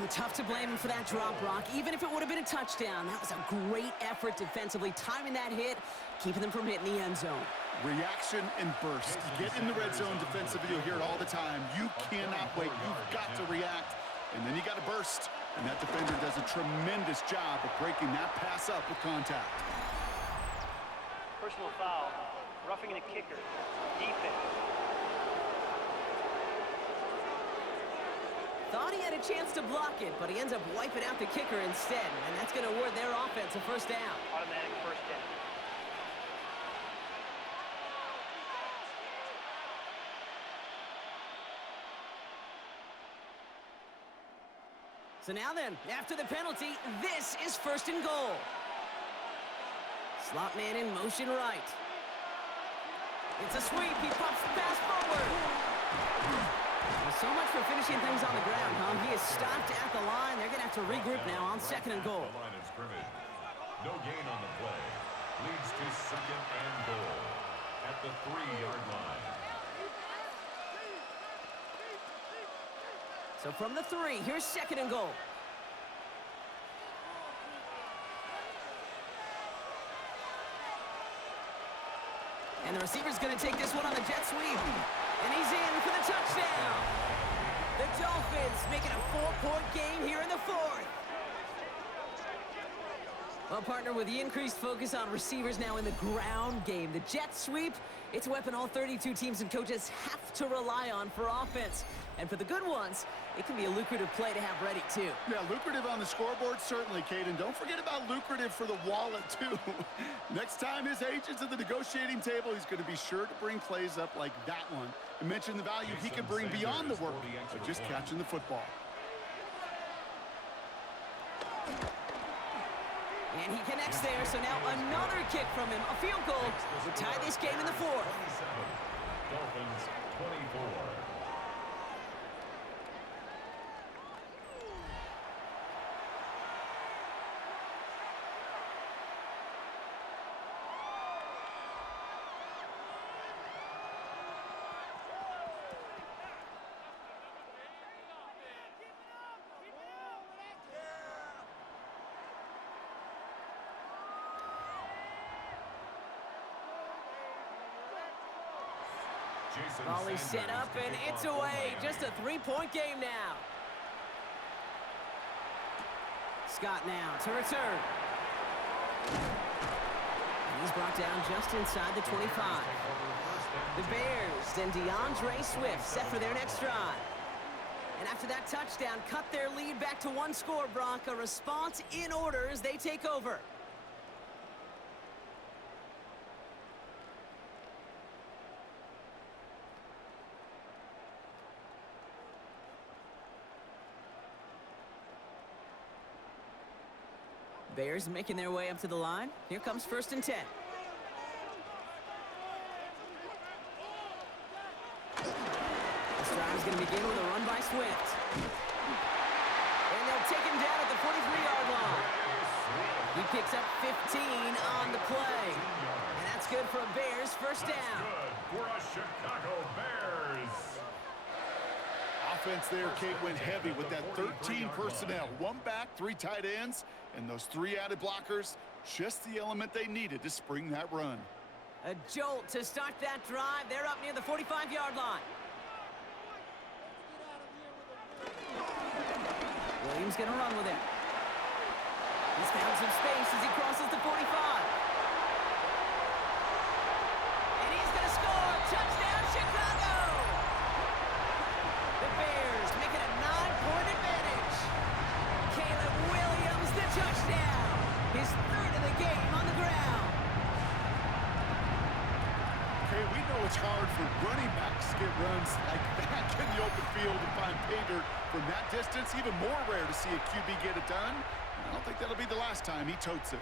Tough to blame him for that drop, Brock. Even if it would have been a touchdown, that was a great effort defensively, timing that hit, keeping them from hitting the end zone. Reaction and burst. Get in the red zone defensively. You'll hear it all the time. You cannot wait. You've got to react, and then you got to burst. And that defender does a tremendous job of breaking that pass up with contact. Personal foul, roughing the kicker, defense. Thought he had a chance to block it, but he ends up wiping out the kicker instead, and that's going to award their offense a 1st down. Automatic 1st down. So now then, after the penalty, this is 1st and goal. Slot man in motion right. It's a sweep. He pops the pass forward. Well, so much for finishing things on the ground, huh? He is stopped at the line. They're going to have to regroup now on 2nd and goal. The line of scrimmage. No gain on the play. Leads to 2nd and goal at the 3-yard line. So from the 3, here's 2nd and goal. And the receiver's going to take this one on the jet sweep. And he's in for the touchdown. The Dolphins making a 4-point game here in the 4th. Well, partner, with the increased focus on receivers now in the ground game, the jet sweep, it's a weapon all 32 teams and coaches have to rely on for offense. And for the good ones, it can be a lucrative play to have ready, too. Yeah, lucrative on the scoreboard, certainly, Caden. Don't forget about lucrative for the wallet, too. Next time his agent's at the negotiating table, he's going to be sure to bring plays up like that one and mention the value he can bring beyond the work of just catching the football. And he connects there, so now another kick from him. A field goal would tie this game in the 4th. Dolphins 24. Volley set up, and it's away. Just a 3-point game now. Scott now to return. And he's brought down just inside the 25. The Bears and DeAndre Swift set for their next drive. And after that touchdown, cut their lead back to 1 score, Brock. A response in order as they take over. Bears making their way up to the line. Here comes 1st and 10. This drive is going to begin with a run by Swift. And they'll take him down at the 43-yard line. He picks up 15 on the play. And that's good for a Bears 1st down. Good for a Chicago Bears. Offense there, Kate, went heavy with that 13 personnel. 1 back, 3 tight ends, and those 3 added blockers. Just the element they needed to spring that run. A jolt to start that drive. They're up near the 45-yard line. Williams going to run with it. He's found some space as he crosses the 45. And he's going to score. Touchdown, Chicago! The Bears making a 9-point advantage. Caleb Williams, the touchdown. His 3rd of the game. runs like that in the open field and find pay dirt from that distance. Even more rare to see a QB get it done. I don't think that'll be the last time he totes it.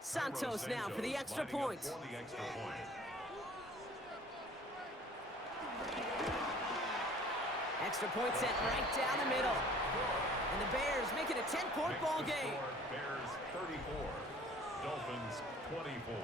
Santos now for the extra point. Extra point set right down the middle. And the Bears make it a 10-point ball game. Bears 34, Dolphins 24.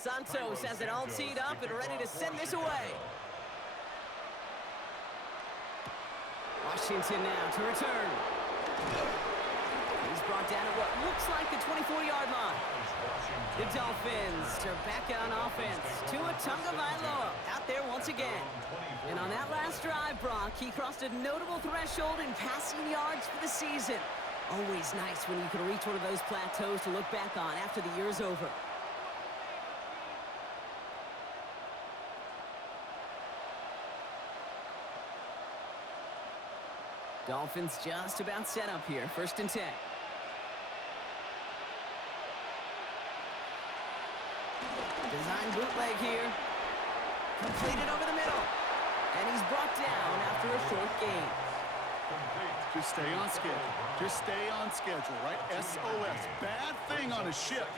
Santos has it all teed up and ready to send this away. Washington now to return. He's brought down at what looks like the 24-yard line. The Dolphins are back on offense. Tua Tagovailoa out there once again. And on that last drive, Brock, he crossed a notable threshold in passing yards for the season. Always nice when you can reach one of those plateaus to look back on after the year's over. Dolphins just about set up here. 1st and 10. Design bootleg here. Completed over the middle. And he's brought down after a short gain. Just stay on schedule. Just stay on schedule, right? SOS. Bad thing on a ship.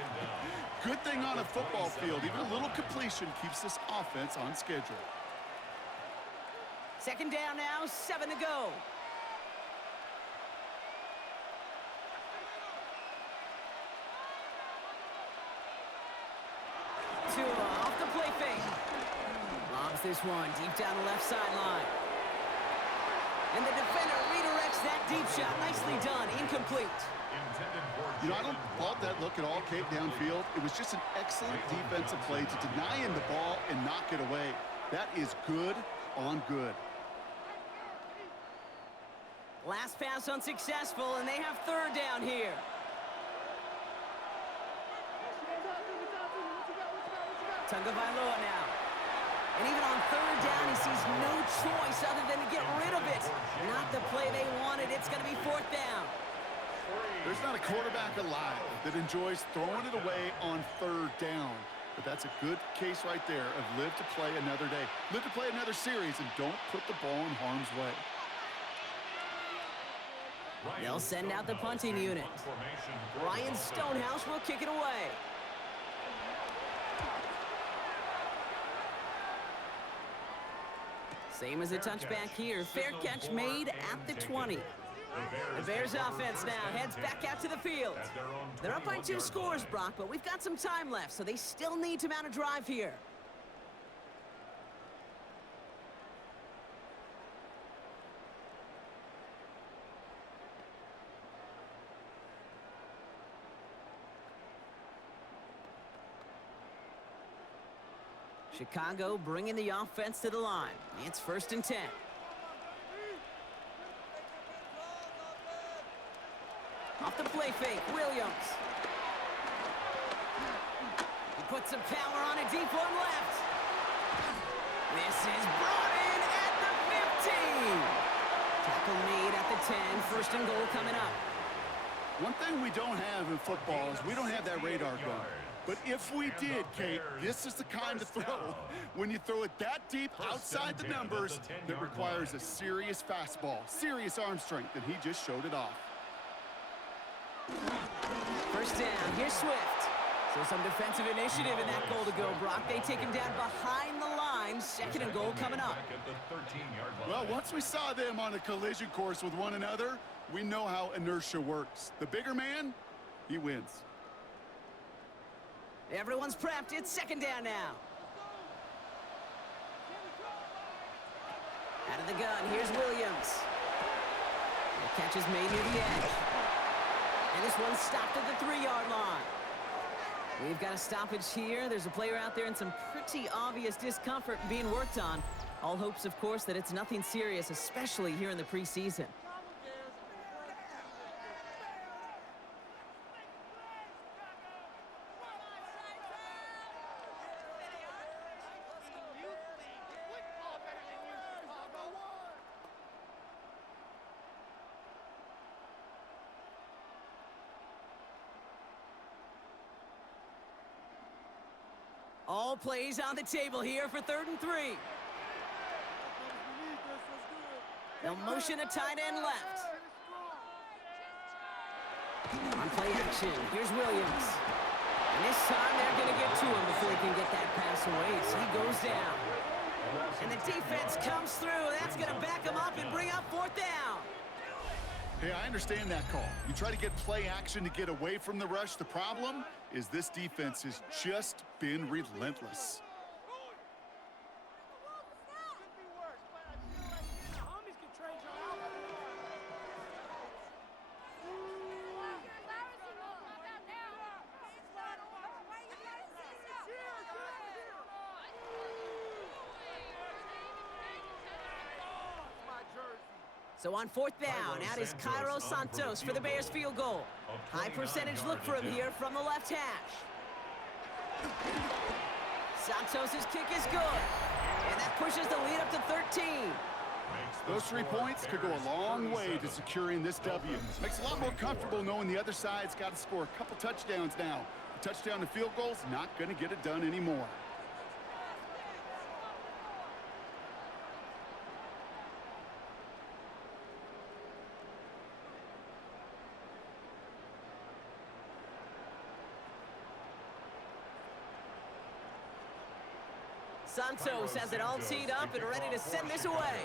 Good thing on a football field. Even a little completion keeps this offense on schedule. 2nd down now, 7 to go. Tua off the play fake. Lobs this one deep down the left sideline. And the defender redirects that deep shot. Nicely done. Incomplete. You know, I don't fault that look at all, Kate, downfield. It was just an excellent defensive play to deny him the ball and knock it away. That is good on good. Last pass unsuccessful, and they have 3rd down here. Tagovailoa now. And even on 3rd down, he sees no choice other than to get rid of it. Not the play they wanted. It's going to be 4th down. There's not a quarterback alive that enjoys throwing it away on 3rd down. But that's a good case right there of live to play another day. Live to play another series and don't put the ball in harm's way. They'll send out the punting unit. Ryan Stonehouse will kick it away. Same as a touchback here. Fair catch made at the 20. The Bears offense now heads back out to the field. They're up by 2 scores, Brock, but we've got some time left, so they still need to mount a drive here. Chicago bringing the offense to the line. It's 1st and 10. Off the play fake, Williams. He puts some power on a deep one left. This is brought in at the 15. Tackle made at the 10. 1st and goal coming up. One thing we don't have in football is we don't have that radar gun. But if we did, Kate, this is the kind of throw, when you throw it that deep outside the numbers, that requires a serious fastball, serious arm strength, and he just showed it off. 1st down, here's Swift. So some defensive initiative in that goal to go, Brock. They take him down behind the line. 2nd and goal coming up. Well, once we saw them on a collision course with one another, we know how inertia works. The bigger man, he wins. Everyone's prepped. It's 2nd down now. Out of the gun, here's Williams. The catch is made near the edge. And And this one's stopped at the 3-yard line. We've got a stoppage here. There's a player out there in some pretty obvious discomfort being worked on. All hopes, of course, that it's nothing serious, especially here in the preseason. All plays on the table here for 3rd and 3. They'll motion a tight end left. On play action, here's Williams. And this time they're going to get to him before he can get that pass away. So he goes down. And the defense comes through. That's going to back him up and bring up 4th down. Hey, I understand that call. You try to get play action to get away from the rush. The problem is this defense has just been relentless. So on 4th down, out is Cairo Santos for the Bears field goal. High percentage look for him here from the left hash. Santos' kick is good. And that pushes the lead up to 13. Those 3 points could go a long way to securing this W. Makes it a lot more comfortable knowing the other side's got to score a couple touchdowns now. A touchdown to field goal's not going to get it done anymore. Santos has it all teed up and ready to send this away.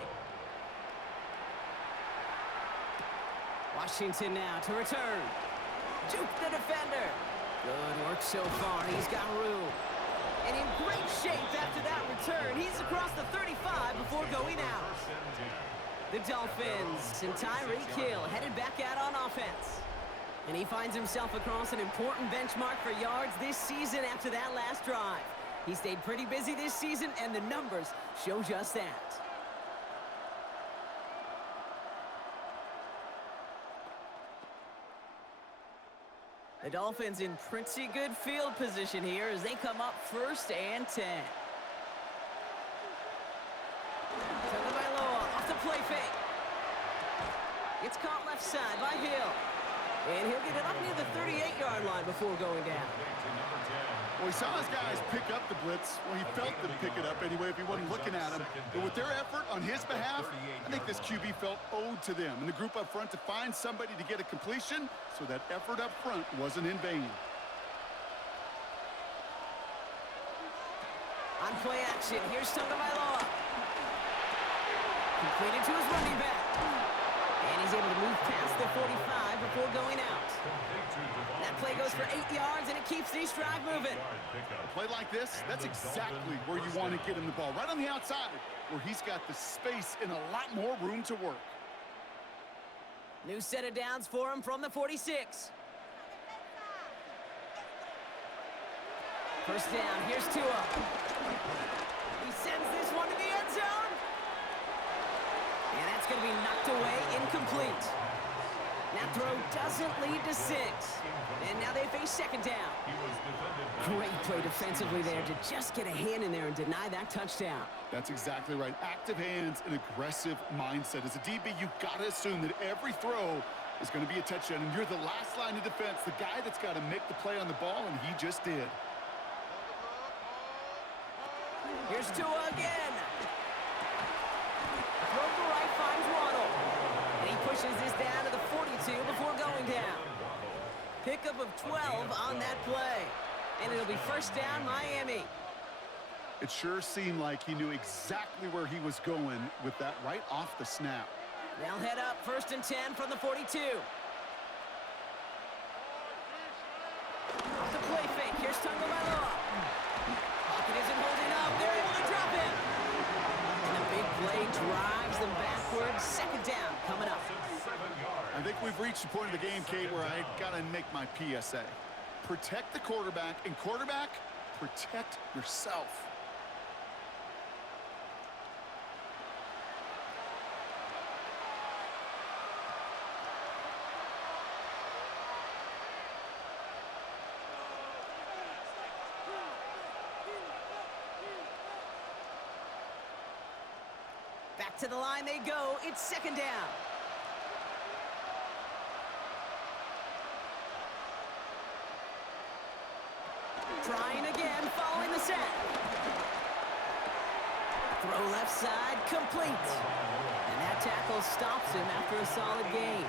Washington now to return. Juke the defender. Good work so far. He's got room. And in great shape after that return. He's across the 35 before going out. The Dolphins and Tyreek Hill headed back out on offense. And he finds himself across an important benchmark for yards this season after that last drive. He stayed pretty busy this season, and the numbers show just that. The Dolphins in pretty good field position here as they come up 1st and 10. Tagovailoa off the play fake. It's caught left side by Hill. And he'll get it up near the 38-yard line before going down. Well, he saw his guys pick up the blitz. Well, he felt them pick it up anyway if he wasn't looking at him. But with their effort on his behalf, I think this QB felt owed to them and the group up front to find somebody to get a completion, so that effort up front wasn't in vain. On play action, here's Tagovailoa. Completed to his running back. And he's able to move past the 45 before going out. That play goes for 8 yards, and it keeps these drive moving. A play like this, that's exactly where you want to get him the ball. Right on the outside, where he's got the space and a lot more room to work. New set of downs for him from the 46. First down, here's Tua. He sends this one to the end zone. And that's going to be knocked away, incomplete. That throw doesn't lead to 6. And now they face 2nd down. Great play defensively there to just get a hand in there and deny that touchdown. That's exactly right. Active hands and aggressive mindset. As a DB, you've got to assume that every throw is going to be a touchdown. And you're the last line of defense, the guy that's got to make the play on the ball, and he just did. Here's Tua again. Throw to right finds Waddle. And he pushes this down to the 42 before going down. Pickup of 12 on that play. And it'll be first down, Miami. It sure seemed like he knew exactly where he was going with that right off the snap. They'll head up 1st and 10 from the 42. Off the play fake. Here's Tagovailoa. Pocket isn't holding up. They're able to drop him. And the big play drives them backwards. 2nd down coming up. I think think we've reached the point of the game, Kate, where I got to make my PSA. Protect the quarterback, and quarterback, protect yourself. Back to the line they go. It's second down. Trying again, following the set. Throw left side, complete. And that tackle stops him after a solid gain.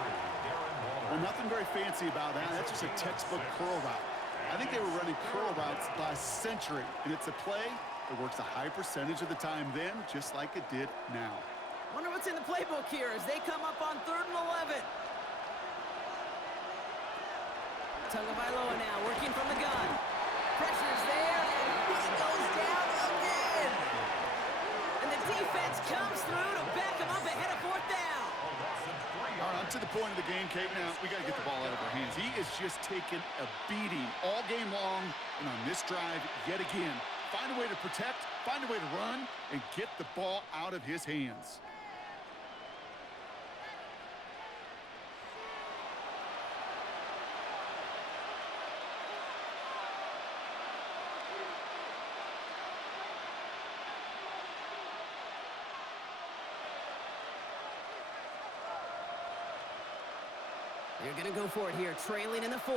Well, nothing very fancy about that. That's just a textbook curl route. I think they were running curl routes last century, and it's a play that works a high percentage of the time then, just like it did now. Wonder what's in the playbook here as they come up on 3rd and 11. Tagovailoa now working from the gun. Pressure's there, and he goes down again. And the defense comes through to back him up ahead of 4th down. All right, I'm to the point of the game, Kate. Now, we got to get the ball out of our hands. He is just taking a beating all game long, and on this drive, yet again, find a way to protect, find a way to run, and get the ball out of his hands. They're going to go for it here, trailing in the 4th.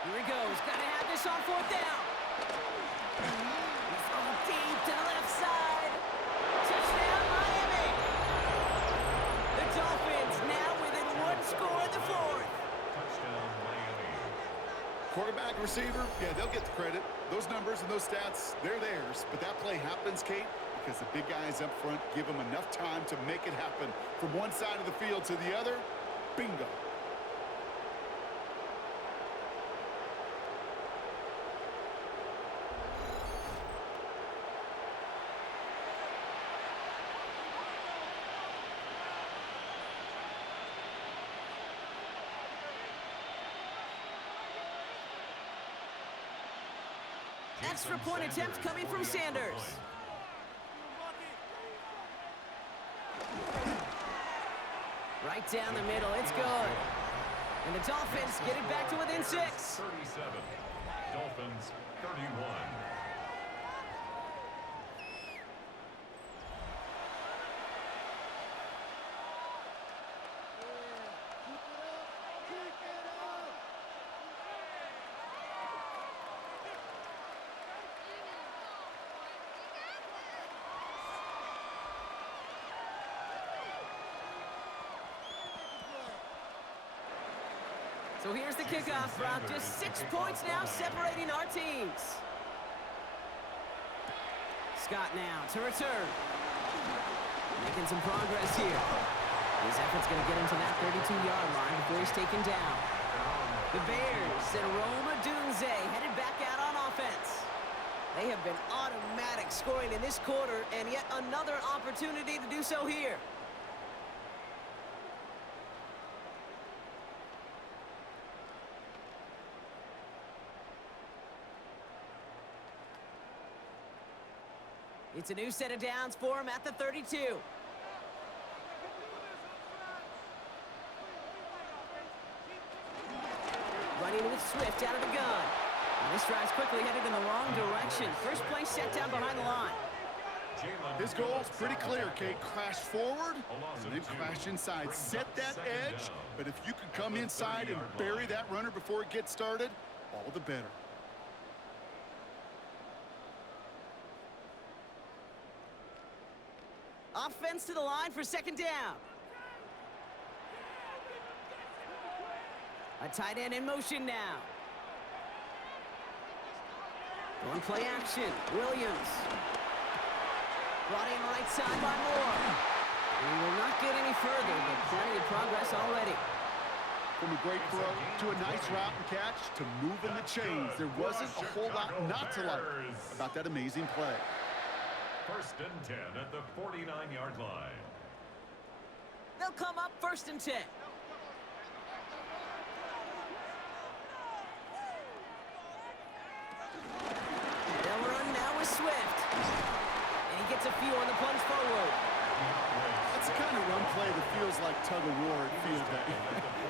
Here he goes. Got to have this on 4th down. He's throwing deep to the left side. Touchdown, Miami. The Dolphins now within 1 score in the 4th. Touchdown, Miami. Quarterback, receiver, yeah, they'll get the credit. Those numbers and those stats, they're theirs. But that play happens, Kate, because the big guys up front give them enough time to make it happen. From one side of the field to the other, bingo. Extra point attempt coming from Sanders. Right down the middle, it's good. And the Dolphins get it back to within 6. 37. Dolphins 31. So here's the kickoff, Brock. Just 6 points now separating our teams. Scott now to return. Making some progress here. His effort's going to get him to that 32-yard line before he's taken down. The Bears and Rome Odunze headed back out on offense. They have been automatic scoring in this quarter, and yet another opportunity to do so here. It's a new set of downs for him at the 32. Running with Swift out of the gun. And this drive's quickly headed in the wrong direction. First play set down behind the line. His goal's pretty clear, Kate. Crash forward and then crash inside. Set that edge, but if you can come inside and bury that runner before it gets started, all the better. Offense to the line for second down. A tight end in motion now. Going play action. Williams. Brought in right side by Moore. And he will not get any further, but plenty of progress already. From a great throw to a nice route and catch to moving the chains. There wasn't a whole lot not to like about that amazing play. First and 10 at the 49-yard line. They'll come up 1st and 10. They'll run now with Swift. And he gets a few on the plunge forward. That's the kind of run play that feels like tug-of-war at field day.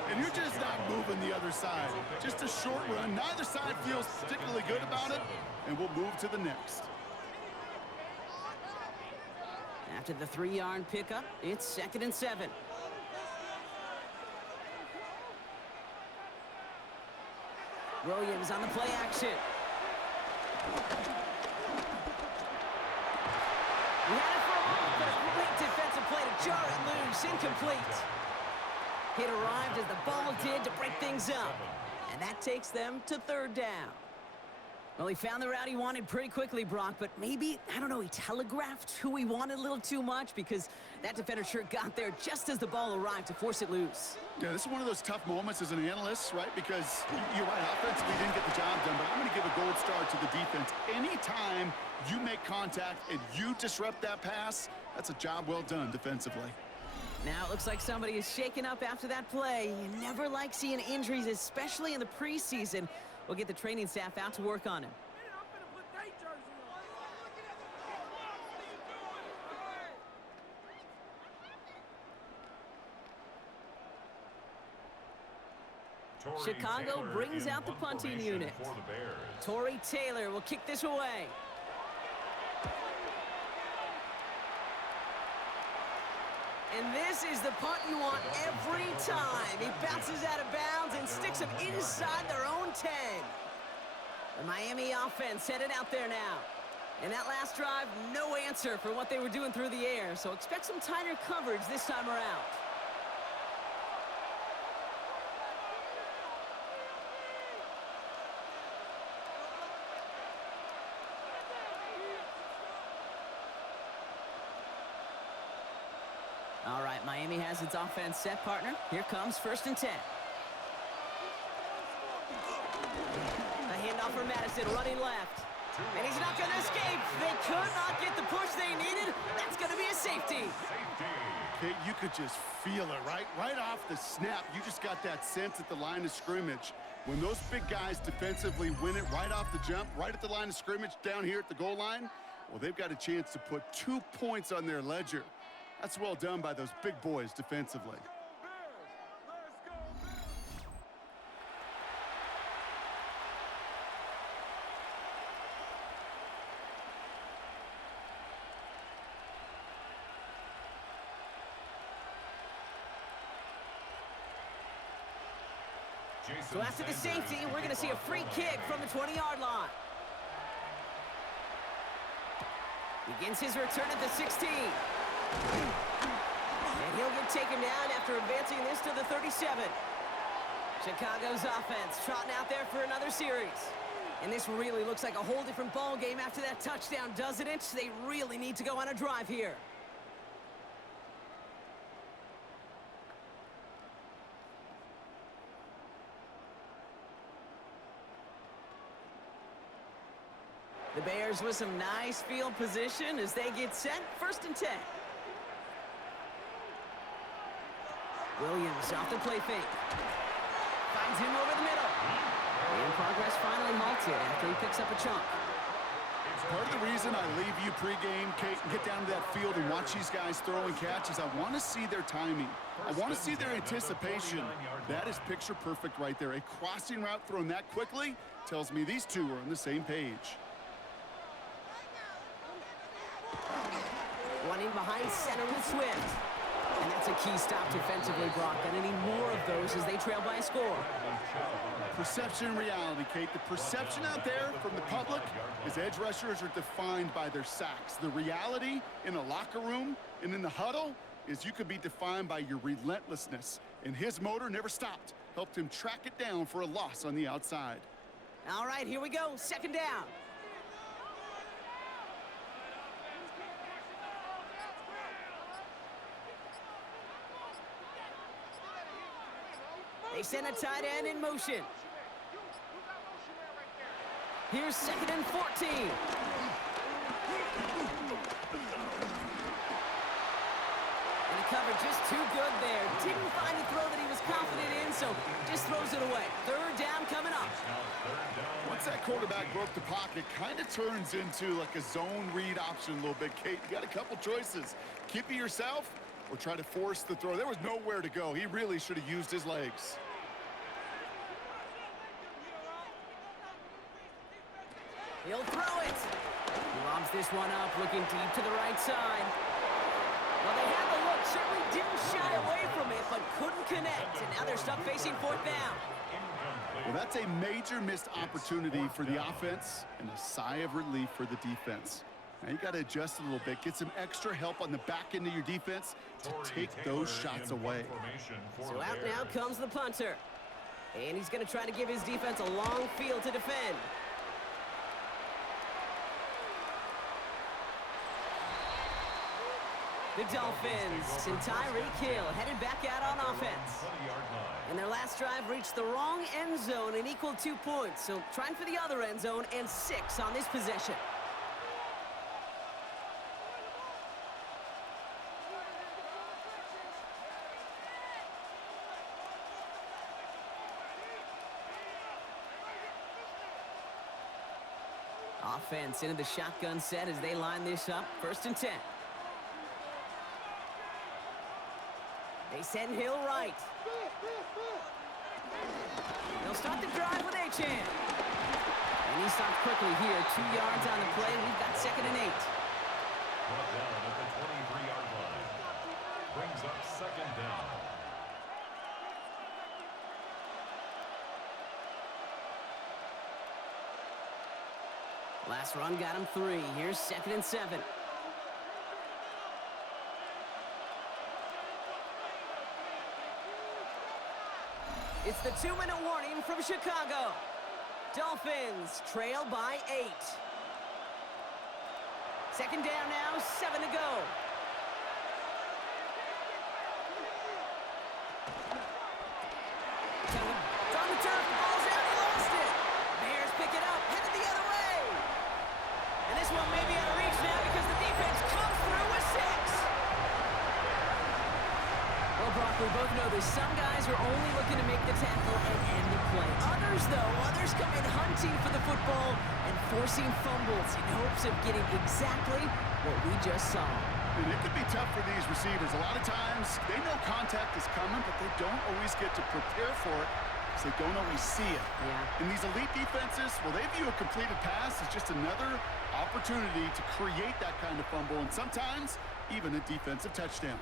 And you're just not moving the other side. Just a short run. Neither side feels particularly good about it, and we'll move to the next. After the 3-yard pickup, it's 2nd and 7. Williams on the play action. We had it for a moment, but a great defensive play to jar it loose. Incomplete. Hit arrived as the ball did to break things up. And that takes them to 3rd down. Well, he found the route he wanted pretty quickly, Brock, but maybe, I don't know, he telegraphed who he wanted a little too much because that defender sure got there just as the ball arrived to force it loose. Yeah, this is one of those tough moments as an analyst, right? Because you're right, offensively didn't get the job done, but I'm going to give a gold star to the defense. Anytime you make contact and you disrupt that pass, that's a job well done defensively. Now it looks like somebody is shaken up after that play. You never like seeing injuries, especially in the preseason. We'll get the training staff out to work on him. Chicago brings out the punting unit. Torrey Taylor will kick this away. And this is the punt you want every time. He bounces out of bounds and sticks them inside their own 10. The Miami offense headed out there now. And that last drive, no answer for what they were doing through the air. So expect some tighter coverage this time around. All right, Miami has its offense set, partner. Here comes 1st and 10. A handoff for Madison, running left. And he's not going to escape. They could not get the push they needed. That's going to be a safety. Okay, you could just feel it, right? Right off the snap, you just got that sense at the line of scrimmage. When those big guys defensively win it right off the jump, right at the line of scrimmage down here at the goal line, well, they've got a chance to put 2 points on their ledger. That's well done by those big boys defensively. So after the safety, we're going to see a free kick from the 20-yard line. Begins his return at the 16. And he'll get taken down after advancing this to the 37. Chicago's offense trotting out there for another series. And this really looks like a whole different ball game after that touchdown, doesn't it? They really need to go on a drive here. The Bears with some nice field position as they get set. 1st and 10. Williams off the play fake. Finds him over the middle. And progress finally halted after he picks up a chunk. Part of the reason I leave you pregame, Kate, and get down to that field and watch these guys throw and catch is I want to see their timing. I want to see their anticipation. That is picture perfect right there. A crossing route thrown that quickly tells me these two are on the same page. Running behind center with Swift. And that's a key stop defensively, Brock. And any more of those as they trail by a score. Perception and reality, Kate. The perception out there from the public is edge rushers are defined by their sacks. The reality in a locker room and in the huddle is you could be defined by your relentlessness. And his motor never stopped. Helped him track it down for a loss on the outside. All right, here we go. 2nd down. They send a tight end in motion. Here's 2nd and 14. And the cover just too good there. Didn't find the throw that he was confident in, so just throws it away. Third down coming up. Once that quarterback broke the pocket, kind of turns into like a zone read option a little bit. Kate, you got a couple choices. Keep it yourself or try to force the throw. There was nowhere to go. He really should have used his legs. He'll throw it. He lobs this one up, looking deep to the right side. Well, they had the look, certainly didn't shy away from it, but couldn't connect. And now they're stuck facing fourth down. Well, that's a major missed opportunity for the offense and a sigh of relief for the defense. Now you got to adjust a little bit, get some extra help on the back end of your defense to take those shots away. So out now comes the punter. And he's going to try to give his defense a long field to defend. The Dolphins and Tyreek Hill headed back out on offense. And their last drive reached the wrong end zone and equaled 2 points. So trying for the other end zone and 6 on this possession. Offense into the shotgun set as they line this up. 1st and 10. They send Hill right. They'll start the drive with Achane. And he stopped quickly here. 2 yards on the play. We've got 2nd and 8. Brought down at the 23-yard line. Brings up 2nd down. Last run got him 3. Here's 2nd and 7. It's the 2-minute warning from Chicago. Dolphins trail by 8. 2nd down now, 7 to go. From the turf, the ball's out, he lost it. Bears pick it up, headed the other way. And this one may be out of reach now because the defense comes through with 6. Well, Brock, we both know this. Some guys are only looking to make the tackle and end the play. Others, though, come in hunting for the football and forcing fumbles in hopes of getting exactly what we just saw. And it can be tough for these receivers. A lot of times, they know contact is coming, but they don't always get to prepare for it because they don't always see it. Yeah. And these elite defenses, well, they view a completed pass as just another opportunity to create that kind of fumble, and sometimes even a defensive touchdown.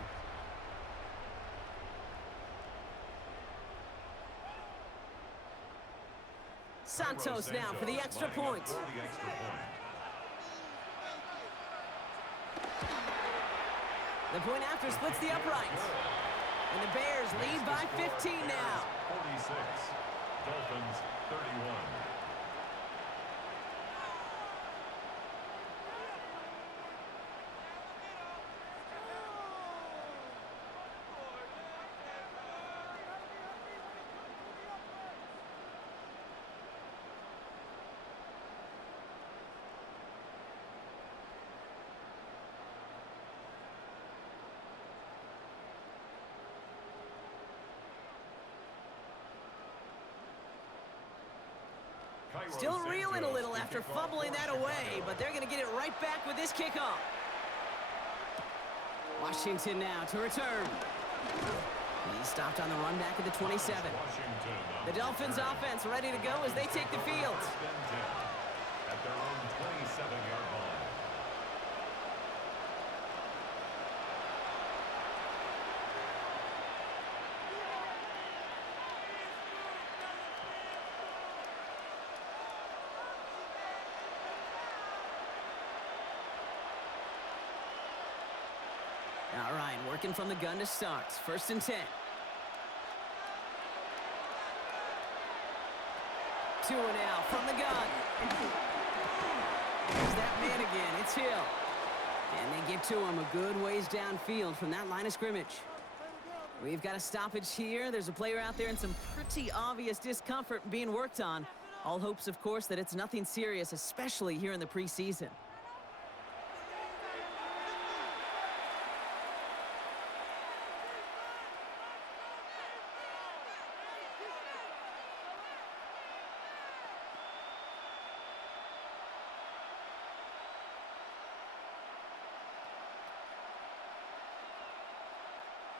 Santos now for the extra point. The point after splits the upright. And the Bears lead by 15 now. 46. Dolphins 31. Still reeling a little after fumbling that away, but they're going to get it right back with this kickoff. Washington now to return. He stopped on the run back at the 27. The Dolphins offense ready to go as they take the field. At their own 27-yard line. All right, working from the gun to start. 1st and 10. Two and out from the gun. There's that man again. It's Hill. And they get to him a good ways downfield from that line of scrimmage. We've got a stoppage here. There's a player out there in some pretty obvious discomfort being worked on. All hopes, of course, that it's nothing serious, especially here in the preseason.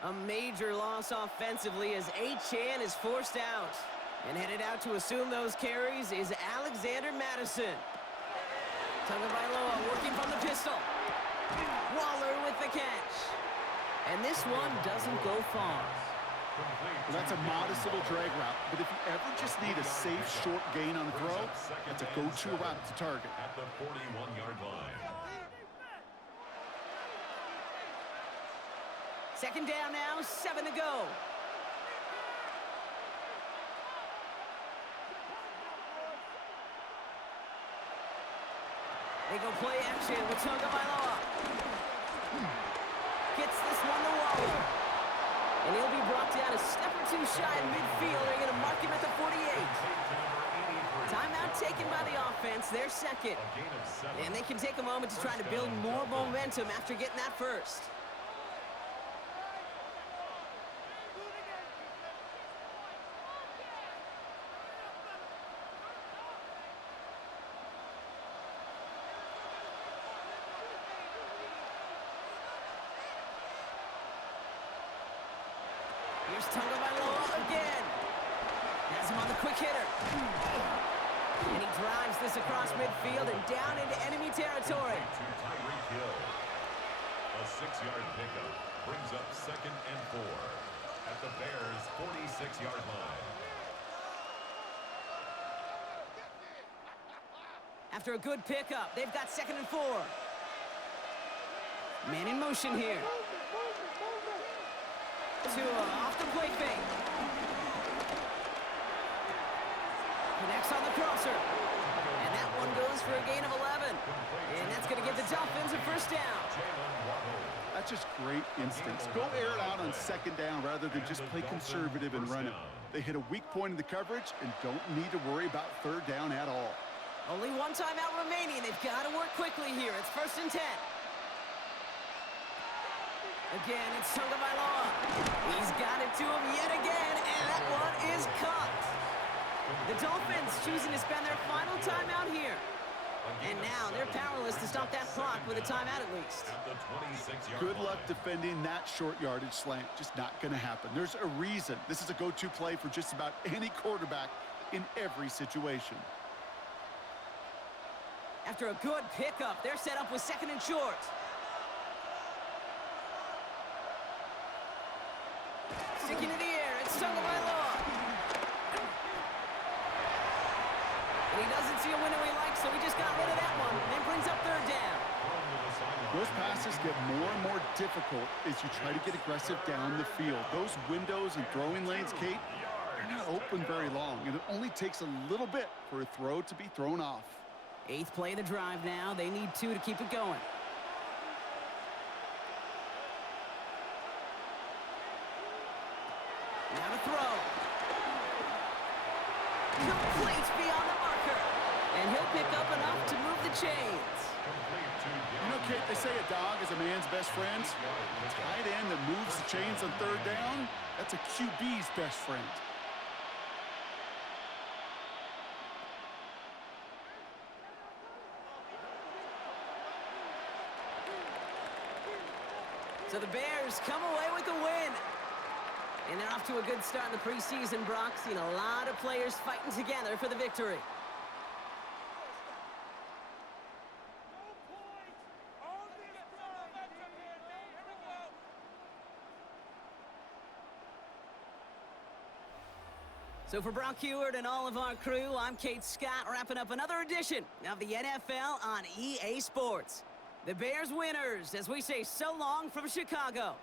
A major loss offensively as Chan is forced out. And headed out to assume those carries is Alexander Madison. Tagovailoa working from the pistol. Waller with the catch. And this one doesn't go far. Well, that's a modest little drag route, but if you ever just need a safe, short gain on a throw, that's a go-to route to target. At the 41-yard line. Second down now, 7 to go. They go play action with Tagovailoa. Gets this one to Waller. And he'll be brought down a step or two shy in midfield. They're going to mark him at the 48. Timeout taken by the offense, their second. And they can take a moment to try to build more momentum after getting that first. Here's Tagovailoa again. Has him on the quick hitter. And he drives this across midfield and down into enemy territory. To Tyreek Hill. A 6-yard pickup brings up 2nd and 4 at the Bears' 46-yard line. After a good pickup, they've got 2nd and 4. Man in motion here. Off the play fake. Connects on the crosser. And that one goes for a gain of 11. And that's going to give the Dolphins a first down. That's just great instincts. Go air it out on 2nd down rather than just play conservative and run it. They hit a weak point in the coverage and don't need to worry about 3rd down at all. Only one timeout remaining. They've got to work quickly here. It's 1st and 10. Again, it's Tagovailoa. He's got it to him yet again, and that one is caught. The Dolphins choosing to spend their final timeout here. And now they're powerless to stop that clock with a timeout at least. Good luck defending that short yardage slant. Just not going to happen. There's a reason this is a go-to play for just about any quarterback in every situation. After a good pickup, they're set up with 2nd and short. Sticking to the air, it's Tagovailoa. And he doesn't see a window he likes, so he just got rid of that one. And brings up 3rd down. Those passes get more and more difficult as you try to get aggressive down the field. Those windows and throwing lanes, Kate, they're not open very long, and it only takes a little bit for a throw to be thrown off. 8th play of the drive now. They need 2 to keep it going. Now to throw. Complete beyond the marker. And he'll pick up enough to move the chains. You know, Kate, they say a dog is a man's best friend. A tight end that moves the chains on 3rd down, that's a QB's best friend. So the Bears come away with the win. And they're off to a good start in the preseason, Brock. Seen a lot of players fighting together for the victory. So for Brock Heward and all of our crew, I'm Kate Scott, wrapping up another edition of the NFL on EA Sports. The Bears winners, as we say so long from Chicago.